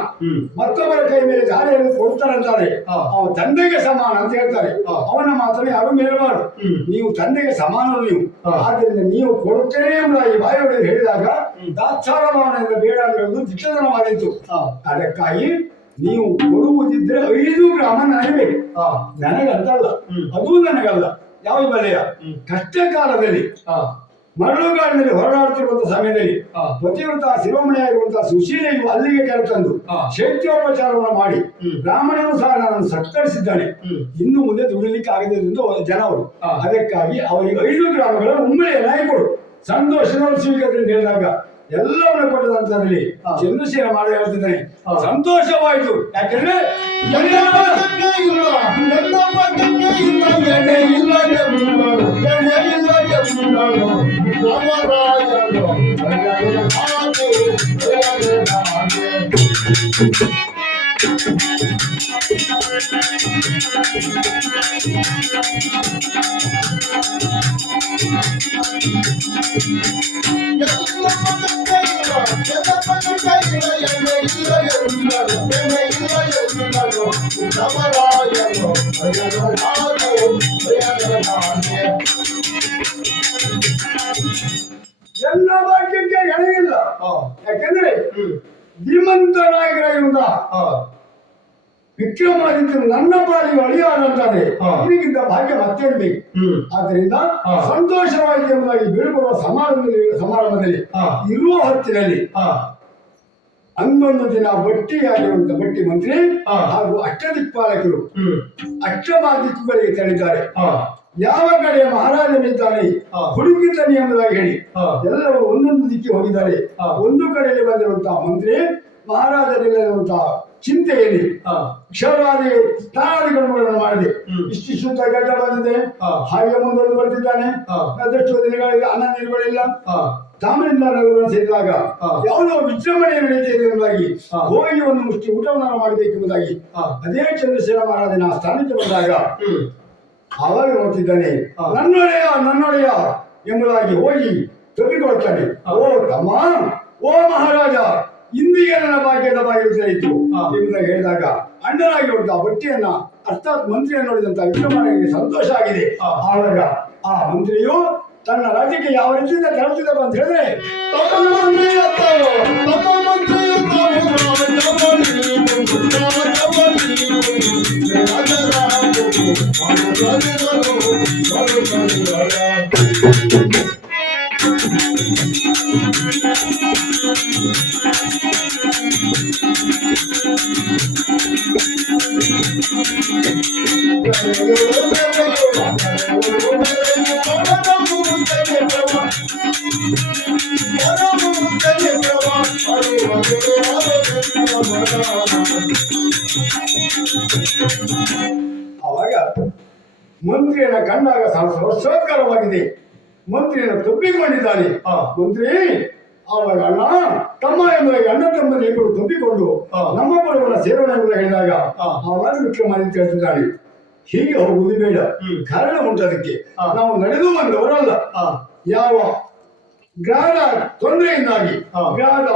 ಮತ್ತೊಬ್ಬರ ಕೈ ಮೇಲೆ ಜಾರಿಯನ್ನು ಕೊಡ್ತಾರಂತಾರೆ, ಅವ ತಂದೆಗೆ ಸಮಾನ ಅಂತ ಹೇಳ್ತಾರೆ. ಅವನ ಮಾತನ್ನು ಯಾರು ಮೇಲಬಾರದು. ನೀವು ತಂದೆಗೆ ಸಮಾನರು ನೀವು. ಆದ್ದರಿಂದ ನೀವು ಕೊಡುತ್ತೇನೆ ಎಂಬುದಾಗಿ ಬಾಯಿಯೊಳಗೆ ಹೇಳಿದಾಗ ದಾಕ್ಷಾರ ಭಾವನೆಯಿಂದ ಬೇಡ ಅಂತ ಹೇಳುವುದು ದಿಟ್ಟತನವಾದಿತ್ತು. ಅದಕ್ಕಾಗಿ ನೀವು ಕೊಡುವುದಿದ್ರೆ 5 ಗ್ರಾಮ ನನಗೆ ಬೇಕು. ನನಗಂತಲ್ಲ, ಅದು ನನಗಲ್ಲ. ಯಾವ ಬೆಲೆಯ ಕಷ್ಟ ಕಾಲದಲ್ಲಿ ಮರಳುಗಾಡಿನಲ್ಲಿ ಹೊರಡಾಡುತ್ತಿರುವಂತಹ ಸಮಯದಲ್ಲಿ ಪತಿವ್ರತ ಶಿರೋಮಣಿಯಾಗಿರುವಂತಹ ಸುಶೀಲೆಯು ಅಲ್ಲಿಗೆ ಕರೆತಂದು ಶೈತ್ಯೋಪಚಾರವನ್ನು ಮಾಡಿ ಬ್ರಾಹ್ಮಣನು ಸಹ ನನ್ನನ್ನು ಸತ್ಕರಿಸಿದ್ದಾನೆ. ಇನ್ನು ಮುಂದೆ ದುಡಿಲಿಕ್ಕೆ ಆಗದೆ ಜನವರು. ಅದಕ್ಕಾಗಿ ಅವರಿಗೆ 5 ಗ್ರಾಮಗಳ ಉಮ್ಮಳೆಯನ್ನಾಗಿ ಕೊಡು. ಸಂತೋಷದ ಸ್ವೀಕರಿಸಿ ಹೇಳಿದಾಗ ಎಲ್ಲವನ್ನು ಕೊಟ್ಟದಂತಲ್ಲಿ ಚಂದ್ರಶೇಖರ ಮಾಡಿ ಹೇಳ್ತಿದ್ದಾನೆ, ಸಂತೋಷವಾಯಿತು. ಯಾಕೆಂದ್ರೆ ಎಲ್ಲ ಭಾಗ್ಯಕ್ಕೆ ಎಳೆಯಿಲ್ಲ. ಯಾಕೆಂದ್ರೆ ಧೀಮಂತ ನಾಯಕರಾಗಿರುವಂತ ವಿಕ್ರಮಾದಿತ್ಯನು ನನ್ನ ಪಾಲಿಗೆ ಅಳಿಯಾದಂತಾನೆ ಇದಕ್ಕಿಂತ ಭಾಗ್ಯ ಮತ್ತೇನು ಬೇಕು. ಆದ್ರಿಂದ ಸಂತೋಷವಾಯಿತು ಎಂಬುದಾಗಿ ಬೀಳ್ಕೊಡುವ ಸಮಾರಂಭದಲ್ಲಿ ಇರುವ ಹೊತ್ತಿನಲ್ಲಿ ಅಂದೊಂದು ದಿನ ಬಟ್ಟಿಯಾಗಿರುವಂತ ಬಟ್ಟಿ ಮಂತ್ರಿ ಹಾಗೂ ಅಷ್ಟದಿಕ್ಪಾಲಕರು ಅಷ್ಟಮ ದಿಕ್ಕುಗಳಿಗೆ ತೆರಳಿದ್ದಾರೆ. ಯಾವ ಕಡೆ ಮಹಾರಾಜನಿದ್ದಾನೆ ಹುಡುಕಿದ್ದಾನೆ ಎಂಬುದಾಗಿ ಹೇಳಿ ಎಲ್ಲರೂ ಒಂದೊಂದು ದಿಕ್ಕಿಗೆ ಹೋಗಿದ್ದಾರೆ. ಒಂದು ಕಡೆಯಲ್ಲಿ ಬಂದಿರುವಂತಹ ಮಂತ್ರಿ ಮಹಾರಾಜರಲ್ಲಿರುವಂತಹ ಚಿಂತೆಯಲ್ಲಿ ಕ್ಷೌರಾದಿ ಸ್ನಾನಾದಿಗಳನ್ನು ಮಾಡಿದೆ. ಇಷ್ಟು ಶುದ್ಧ ಗಡ್ಡ ಬಂದಿದೆ, ಹಾಗೆ ಮುಂದೊಂದು ಬರ್ತಿದ್ದಾನೆ. ಅದೆಷ್ಟು ದಿನಗಳಿಲ್ಲ, ಅನ್ನ ನೀರುಗಳಿಲ್ಲ. ತಾಮ್ರದಿಂದ ಸೇರಿದಾಗ ಯಾವುದೋ ವಿಜೃಂಭಣೆ ನಡೀತಿದೆ ಎಂಬುದಾಗಿ ಹೋಗಿ ಒಂದು ಮುಷ್ಟಿ ಊಟವನ್ನು ಮಾಡಬೇಕೆಂಬುದಾಗಿ ಅದೇ ಚಂದ್ರಶೇಖರ ಮಹಾರಾಜನ ಸ್ಥಾನಕ್ಕೆ ಬಂದಾಗ ಆವಾಗ ನೋಡ್ತಿದ್ದಾನೆ, ನನ್ನೊಡೆಯ ಎಂಬುದಾಗಿ ಹೋಗಿ ತಪ್ಪಿಕೊಳ್ತಾನೆ. ಓ ತಮ್ಮ, ಓ ಮಹಾರಾಜ, ಇಂದಿಗೆ ನನ್ನ ಭಾಗ್ಯದ ಬಾಗಿಲು ತೆರೆಯಿತು ಎಂಬುದಾಗಿ ಹೇಳಿದಾಗ ಅಣ್ಣನಾಗಿ ಹೊರಟ ಬಟ್ಟಿಯನ್ನ ಅರ್ಥಾತ್ ಮಂತ್ರಿಯನ್ನು ನೋಡಿದಂತ ವಿಕ್ರಮನಿಗೆ ಸಂತೋಷ ಆಗಿದೆ. ಆವಾಗ ಆ ಮಂತ್ರಿಯು ತನ್ನ ರಾಜ್ಯಕ್ಕೆ ಯಾವ ರೀತಿಯಿಂದ ತೆರಳುತ್ತಿದ್ದರು ಅಂತ ಹೇಳಿದ್ರೆ ಆವಾಗ ಮಂತ್ರಿಯನ್ನ ಕಂಡಾಗ ವರ್ಷೋತ್ಕರವಾಗಿದೆ. ಮಂತ್ರಿಯನ್ನು ತಬ್ಬಿಕೊಂಡಿದ್ದಾನೆ. ಮಂತ್ರಿ ಆವಾಗ ಅಣ್ಣ ತಮ್ಮ ಎಂಬುದಾಗಿ ಅಣ್ಣ ತಮ್ಮನ ಇಬ್ಬರು ತಬ್ಬಿಕೊಂಡು ನಮ್ಮ ಪರವನ್ನು ಸೇರೋಣ ಎಂಬುದಾಗಿ ಹೇಳಿದಾಗ ಆವಾಗ ವಿಕ್ರಮಾದಿತ್ಯ ಹೇಳ್ತಿದ್ದಾನೆ, ಹೀಗೆ ಹೋಗುವುದು ಬೇಡ, ಕಾರಣ ಉಂಟು. ಅದಕ್ಕೆ ನಾವು ನಡೆದು ಬಂದವರಲ್ಲ. ಯಾವ ಗ್ರಹದ ತೊಂದರೆಯಿಂದಾಗಿ ಗ್ರಹದ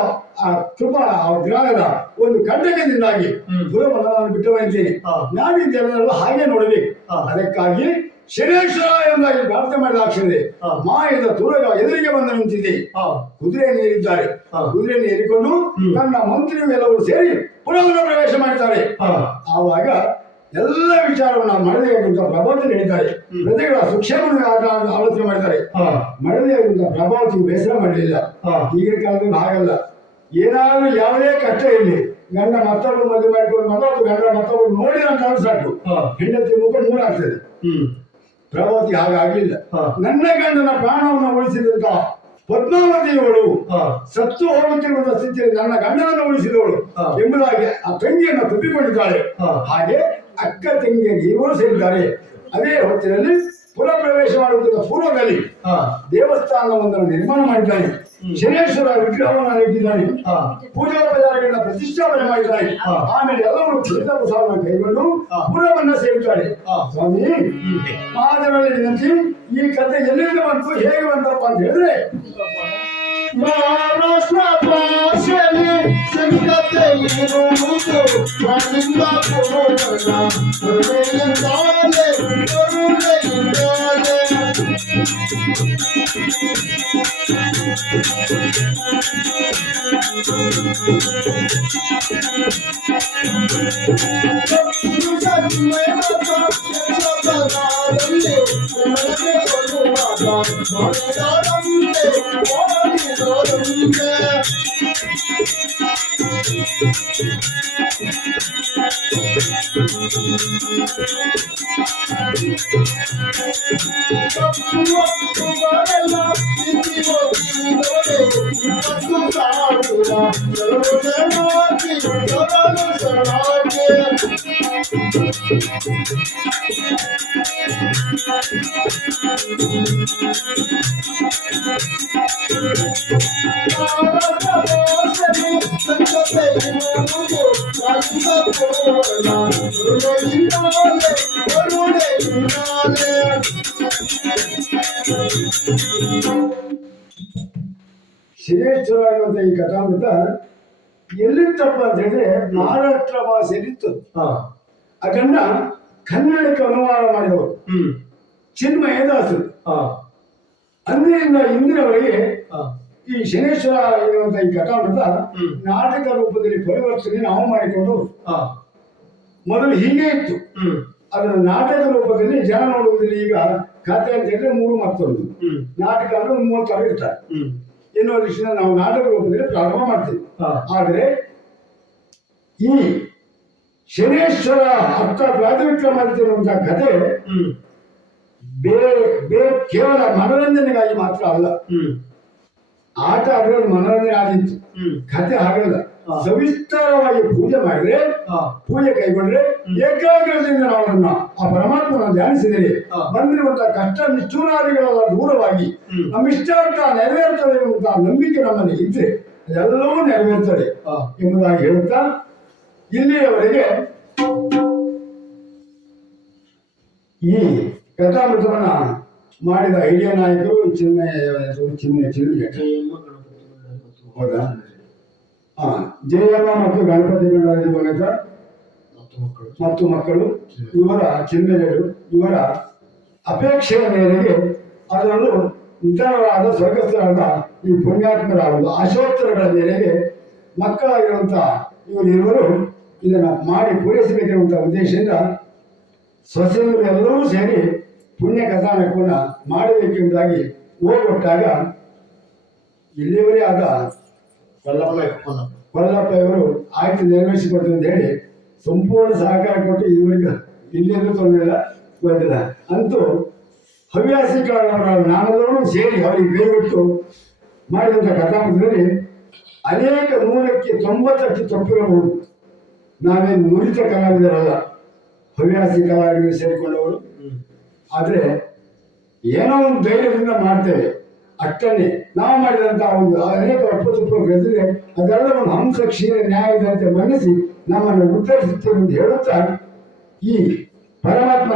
ಒಂದು ಕಂಟಕದಿಂದಾಗಿ ದೂರವನ್ನು ನಾನು ಬಿಟ್ಟು ಬಂದಿದ್ದೇನೆ. ನಾನಿದ್ದೆಲ್ಲರೂ ಹಾಗೆ ನೋಡಬೇಕು. ಅದಕ್ಕಾಗಿ ಶನೇಶ್ವರ ಎಂಬುದಾಗಿ ಪ್ರಾರ್ಥನೆ ಮಾಡಿದಾಕ್ಷಣೆ ಮಾಯದ ತುರಗ ಎದುರಿಗೆ ಬಂದು ನಿಂತಿದೆ. ಕುದುರೆಯನ್ನು ಏರಿದ್ದಾರೆ. ಕುದುರೆಯನ್ನು ಏರಿಕೊಂಡು ತನ್ನ ಮಂತ್ರಿಯು ಎಲ್ಲರೂ ಸೇರಿ ಪುರವನ್ನು ಪ್ರವೇಶ ಮಾಡಿದ್ದಾರೆ. ಆವಾಗ ಎಲ್ಲ ವಿಚಾರವನ್ನು ಮಡದಿಯಾಗಿರುವಂತಹ ಪ್ರಭಾವತಿ ಹೇಳಿದ್ದಾರೆ. ಪ್ರಜೆಗಳ ಸುಕ್ಷೇಮವನ್ನು ಆಲೋಚನೆ ಮಾಡಿದ್ದಾರೆ. ಮಡದಿಯಾಗಿರುವಂತಹ ಪ್ರಭಾವತಿ ಬೇಸರ ಮಾಡಲಿಲ್ಲ. ಈಗಿನ ಕಾಲದಲ್ಲಿ ಹಾಗಲ್ಲ. ಏನಾದ್ರೂ ಯಾವುದೇ ಕಷ್ಟ ಇರಲಿ, ಗಂಡ ಮತ್ತೊಬ್ಬರು ಮದುವೆ ಮಾಡಿಕೊಂಡು ಮತ್ತೊಬ್ಬರು ಗಂಡ ಮತ್ತೊಬ್ಬರು ನೋಡಿದ ಅಂತ ಸಾಕು, ಹೆಂಡತಿ ಮುಖ ಮೂರಾಗ್ತದೆ. ಪ್ರಭಾವತಿ ಹಾಗಾಗಲಿಲ್ಲ. ನನ್ನ ಗಂಡನ ಪ್ರಾಣವನ್ನು ಉಳಿಸಿದಂತ ಪದ್ಮಾವತಿಯವಳು ಸತ್ತು ಹೋಗುತ್ತಿರುವಂತಹ ಸ್ಥಿತಿಯಲ್ಲಿ ನನ್ನ ಗಂಡನನ್ನು ಉಳಿಸಿದವಳು ಎಂಬುದಾಗಿ ಆ ತಂಗಿಯನ್ನು ತಪ್ಪಿಕೊಂಡಿದ್ದಾಳೆ. ಹಾಗೆ ಅಕ್ಕ ತಂಗಿಯಾಗಿ ಇವರು ಸೇರಿದ್ದಾರೆ. ಅದೇ ಹೊತ್ತಿನಲ್ಲಿ ಪುರ ಪ್ರವೇಶ ಮಾಡುತ್ತಿದ್ದ ಪೂರ್ವದಲ್ಲಿ ದೇವಸ್ಥಾನವೊಂದನ್ನು ನಿರ್ಮಾಣ ಮಾಡಿದ್ದಾನೆ. ಶನೇಶ್ವರ ವಿಗ್ರಹವನ್ನು ಇಟ್ಟಿದ್ದಾನೆ. ಪೂಜೋಪಚಾರಗಳನ್ನ ಪ್ರತಿಷ್ಠಾಪನೆ ಮಾಡಿದ್ದಾನೆ. ಆಮೇಲೆ ಎಲ್ಲರೂ ಕ್ಷೇತ್ರ ಪ್ರಸಾದವನ್ನು ಕೈಗೊಂಡು ಪುರವನ್ನ ಸೇರುತ್ತಾರೆ. ಸ್ವಾಮಿ ಮಹಾದೇವರಲ್ಲಿ ವಿನಂತಿ, ಈ ಕಥೆ ಎಲ್ಲಿಂದ ಬಂತು, ಹೇಗೆ ಬಂತಪ್ಪ ಅಂತ ಹೇಳಿದ್ರೆ ಮಹಾರಾಷ್ಟ್ರ ಭಾಷೆಯಲ್ಲಿ ಸಂಗತೆ ಇರುವುದು ಪ್ರಾಣಿಂದ ಕರುಣೆಯಿಂದಾಲೆ ಕರುಣೆಯಿಂದಾಲೆ ಶನೇಶ್ವರ ಎನ್ನುವಂಥ ಈ ಕಥಾಮೃತ ಎಲ್ಲಿತ್ತಪ್ಪ ಅಂತ ಹೇಳಿದ್ರೆ ಮಹಾರಾಷ್ಟ್ರ ಭಾಷೆಯಲ್ಲಿತ್ತು. ಅದನ್ನ ಕನ್ನಡಕ್ಕೆ ಅನುವಾದ ಮಾಡಿದವರು ಚಿನ್ಮಯದಾಸರು. ಅಂದಿನಿಂದ ಇಂದಿನವರೆಗೆ ಈ ಶನೇಶ್ವರ ಎನ್ನುವಂಥ ಈ ಕಥಾಮೃತ ನಾಟಕ ರೂಪದಲ್ಲಿ ಪರಿವರ್ತನೆ ನಾವು ಮಾಡಿಕೊಂಡು ಮೊದಲು ಹೀಗೆ ಇತ್ತು. ಅದರ ನಾಟಕ ರೂಪದಲ್ಲಿ ಜನ ನೋಡುವುದಿಲ್ಲ. ಈಗ ಕಥೆ ಅಂತ ಹೇಳಿದ್ರೆ 3 ಮತ್ತೊಂದು ನಾಟಕ ಅಂದ್ರೆ 36 ಇರ್ತಾರೆ ಎನ್ನುವ ದೃಷ್ಟಿಯಿಂದ ನಾವು ನಾಟಕ ರೂಪದಲ್ಲಿ ಪ್ರಾರಂಭ ಮಾಡ್ತೀವಿ. ಆದರೆ ಈ ಶನೇಶ್ವರ ಅರ್ಥ ಪ್ರಾಥಮಿಕ್ರಮಾದಿತ್ಯ ಎನ್ನುವಂತಹ ಕಥೆ ಬೇರೆ ಕೇವಲ ಮನೋರಂಜನೆಗಾಗಿ ಮಾತ್ರ ಅಲ್ಲ. ಆಟ ಅದರಲ್ಲಿ ಮನೋರಂಜನೆ ಆದಿತ್ತು. ಕಥೆ ಹಾಗಲ್ಲ. ಸವಿಸ್ತಾರವಾಗಿ ಪೂಜೆ ಮಾಡಿದ್ರೆ, ಪೂಜೆ ಕೈಗೊಂಡ್ರೆ ಏಕಾಗ್ರತೆಯಿಂದ ನಾವು ಅದನ್ನ ಆ ಪರಮಾತ್ಮನ ಧ್ಯಾನಿಸಿದರೆ ಬಂದಿರುವಂತಹ ಕಷ್ಟ ನಿಷ್ಠೂರಾದಿಗಳೆಲ್ಲ ದೂರವಾಗಿ ನಮ್ಮ ಇಷ್ಟಾರ್ಥ ನೆರವೇರ್ತದೆ ಎನ್ನುವಂತಹ ನಂಬಿಕೆ ನಮ್ಮಲ್ಲಿ ಇದ್ರೆ ಎಲ್ಲವೂ ನೆರವೇರ್ತದೆ ಎಂಬುದಾಗಿ ಹೇಳುತ್ತಾ ಇಲ್ಲಿಯವರೆಗೆ ಈ ಕಥಾಮೃತವನ್ನ ಮಾಡಿದ ಹಿರಿಯ ನಾಯಕರು ಚಿನ್ಮಯ ಹೌದಾ? ಜಯಮ್ಮ ಮತ್ತು ಗಣಪತಿ ಗಣರಾಜ್ಯ ಮತ್ತು ಮಕ್ಕಳು ಇವರ ಚಿಹ್ನೆಗಳು ಇವರ ಅಪೇಕ್ಷೆಯ ಮೇರೆಗೆ ಅದರಲ್ಲೂ ಇತರರಾದ ಸ್ವರ್ಗಸ್ಥರಾದ ಈ ಪುಣ್ಯಾತ್ಮರಾದ ಆಶೋತ್ತರಗಳ ಮೇರೆಗೆ ಮಕ್ಕಳಾಗಿರುವಂತಹ ಇವರಿರುವರು ಇದನ್ನ ಮಾಡಿ ಪೂರೈಸಬೇಕಿರುವಂತಹ ಉದ್ದೇಶದಿಂದ ಸೊಸೆಯರು ಎಲ್ಲರೂ ಸೇರಿ ಪುಣ್ಯ ಕಥಾನಕವನ್ನು ಮಾಡಬೇಕೆಂಬುದಾಗಿ ಹೋಗೊಟ್ಟಾಗ ಇಲ್ಲಿಯವರೇ ಆದ ವಲ್ಲಪ್ಪ ಇವರು ಆಯ್ತು ನಿರ್ವಹಿಸಿಕೊಟ್ಟು ಅಂತ ಹೇಳಿ ಸಂಪೂರ್ಣ ಸಹಕಾರ ಕೊಟ್ಟು ಇವರಿಗೆ ಇಲ್ಲಿಂದ ತೊಂದರೆ ಬಂದಿಲ್ಲ. ಅಂತೂ ಹವ್ಯಾಸಿಗಳವರ ನಾವೆಲ್ಲರೂ ಸೇರಿ ಅವರಿಗೆ ಕೈಗೊಟ್ಟು ಮಾಡಿದಂಥ ಕಥಾಮೃತದಲ್ಲಿ ಅನೇಕ 100ಕ್ಕೆ 90 ತಪ್ಪಿರಬಹುದು. ನಾವೇನು ನುರಿತ ಕಲಾವಿದರಲ್ಲ, ಹವ್ಯಾಸಿ ಕಲಾವಿದರು ಸೇರಿಕೊಂಡವರು. ಆದರೆ ಏನೋ ಒಂದು ಧೈರ್ಯದಿಂದ ಮಾಡ್ತೇವೆ ಅಷ್ಟನ್ನೇ. ನಾವು ಮಾಡಿದಂತಹ ಒಂದು ಅನೇಕ ಅಪ್ಪತುಪ್ಪ ಗೆದ್ದರೆ ಅದೆಲ್ಲವನ್ನು ಹಂಸ ಕ್ಷೀರ ನ್ಯಾಯದಂತೆ ಮನ್ನಿಸಿ ನಮ್ಮನ್ನು ಉತ್ತರಿಸುತ್ತೇವೆ ಎಂದು ಹೇಳುತ್ತಾ ಈ ಪರಮಾತ್ಮ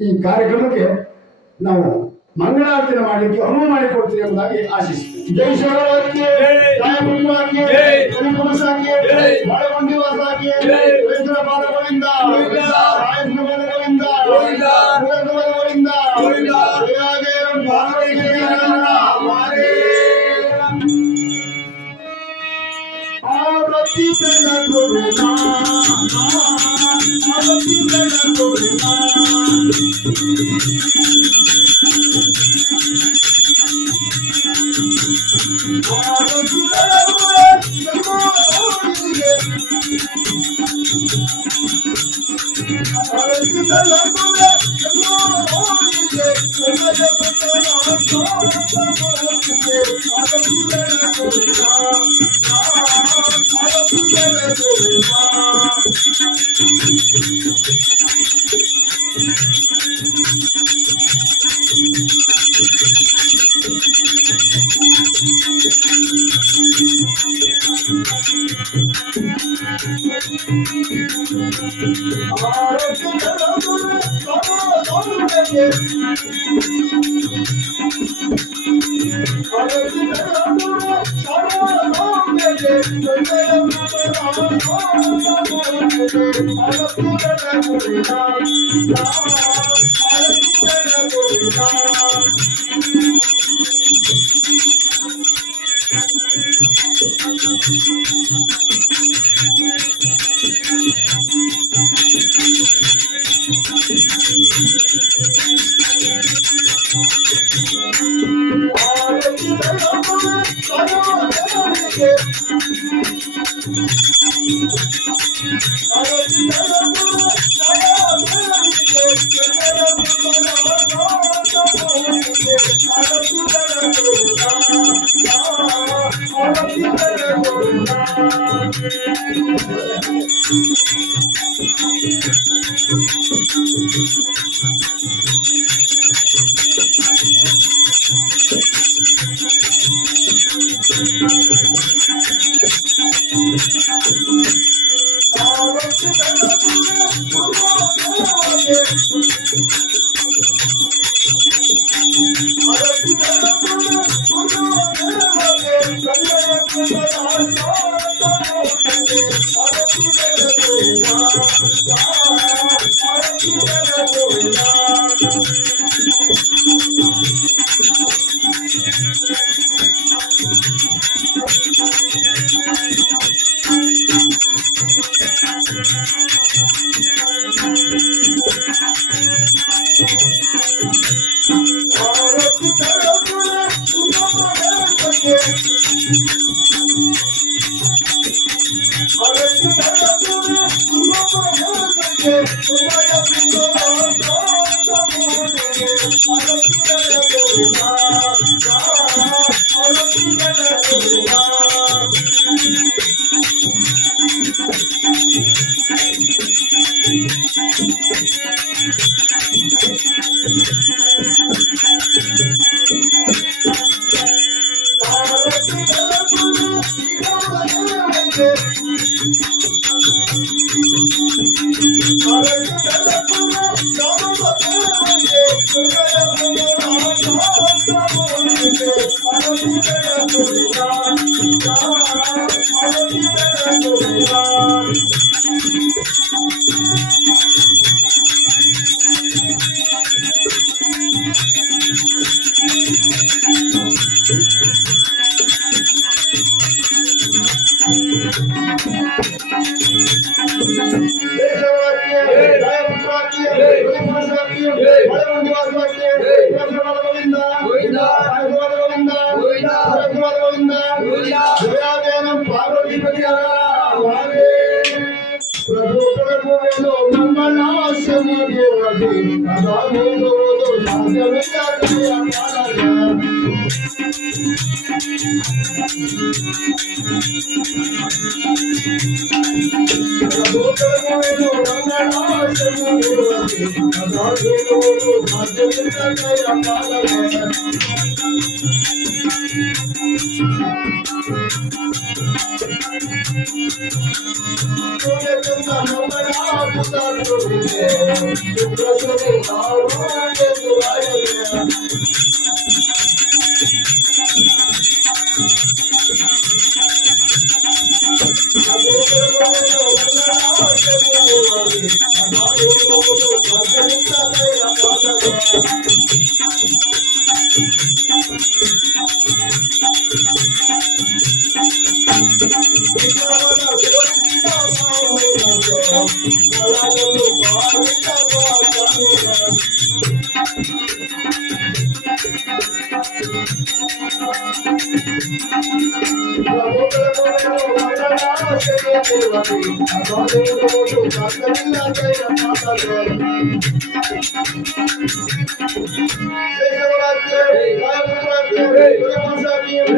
ಈ ಕಾರ್ಯಕ್ರಮಕ್ಕೆ ನಾವು ಮಂಗಳಾರತಿನ ಮಾಡಲಿಕ್ಕೆ ಅನುವು ಮಾಡಿಕೊಡ್ತೀವಿ ಎಂಬುದಾಗಿ ಆಶಿಸ್ತೀವಿ. ಜೈ ಶರಣಕ್ಕೆ, ಜೈ ಮುಖ್ಯಕ್ಕೆ, ಜೈ ಕುಲಸಾಕ್ಕೆ, ಬಾಳಗೊಂಡಿ ವಾಸಾಕ್ಕೆ, ರೈತರ ಪಾದಗಳಿಂದ, ರಾಯನ ಪಾದಗಳಿಂದ, ಪಾದಗಳಿಂದ, ಜಯಾಗೆ ಭಾರತೀಯ ಆರತಿ ಬೆಳಗುವೆನ, ಆರತಿ ಬೆಳಗುವೆನ.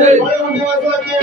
Hey!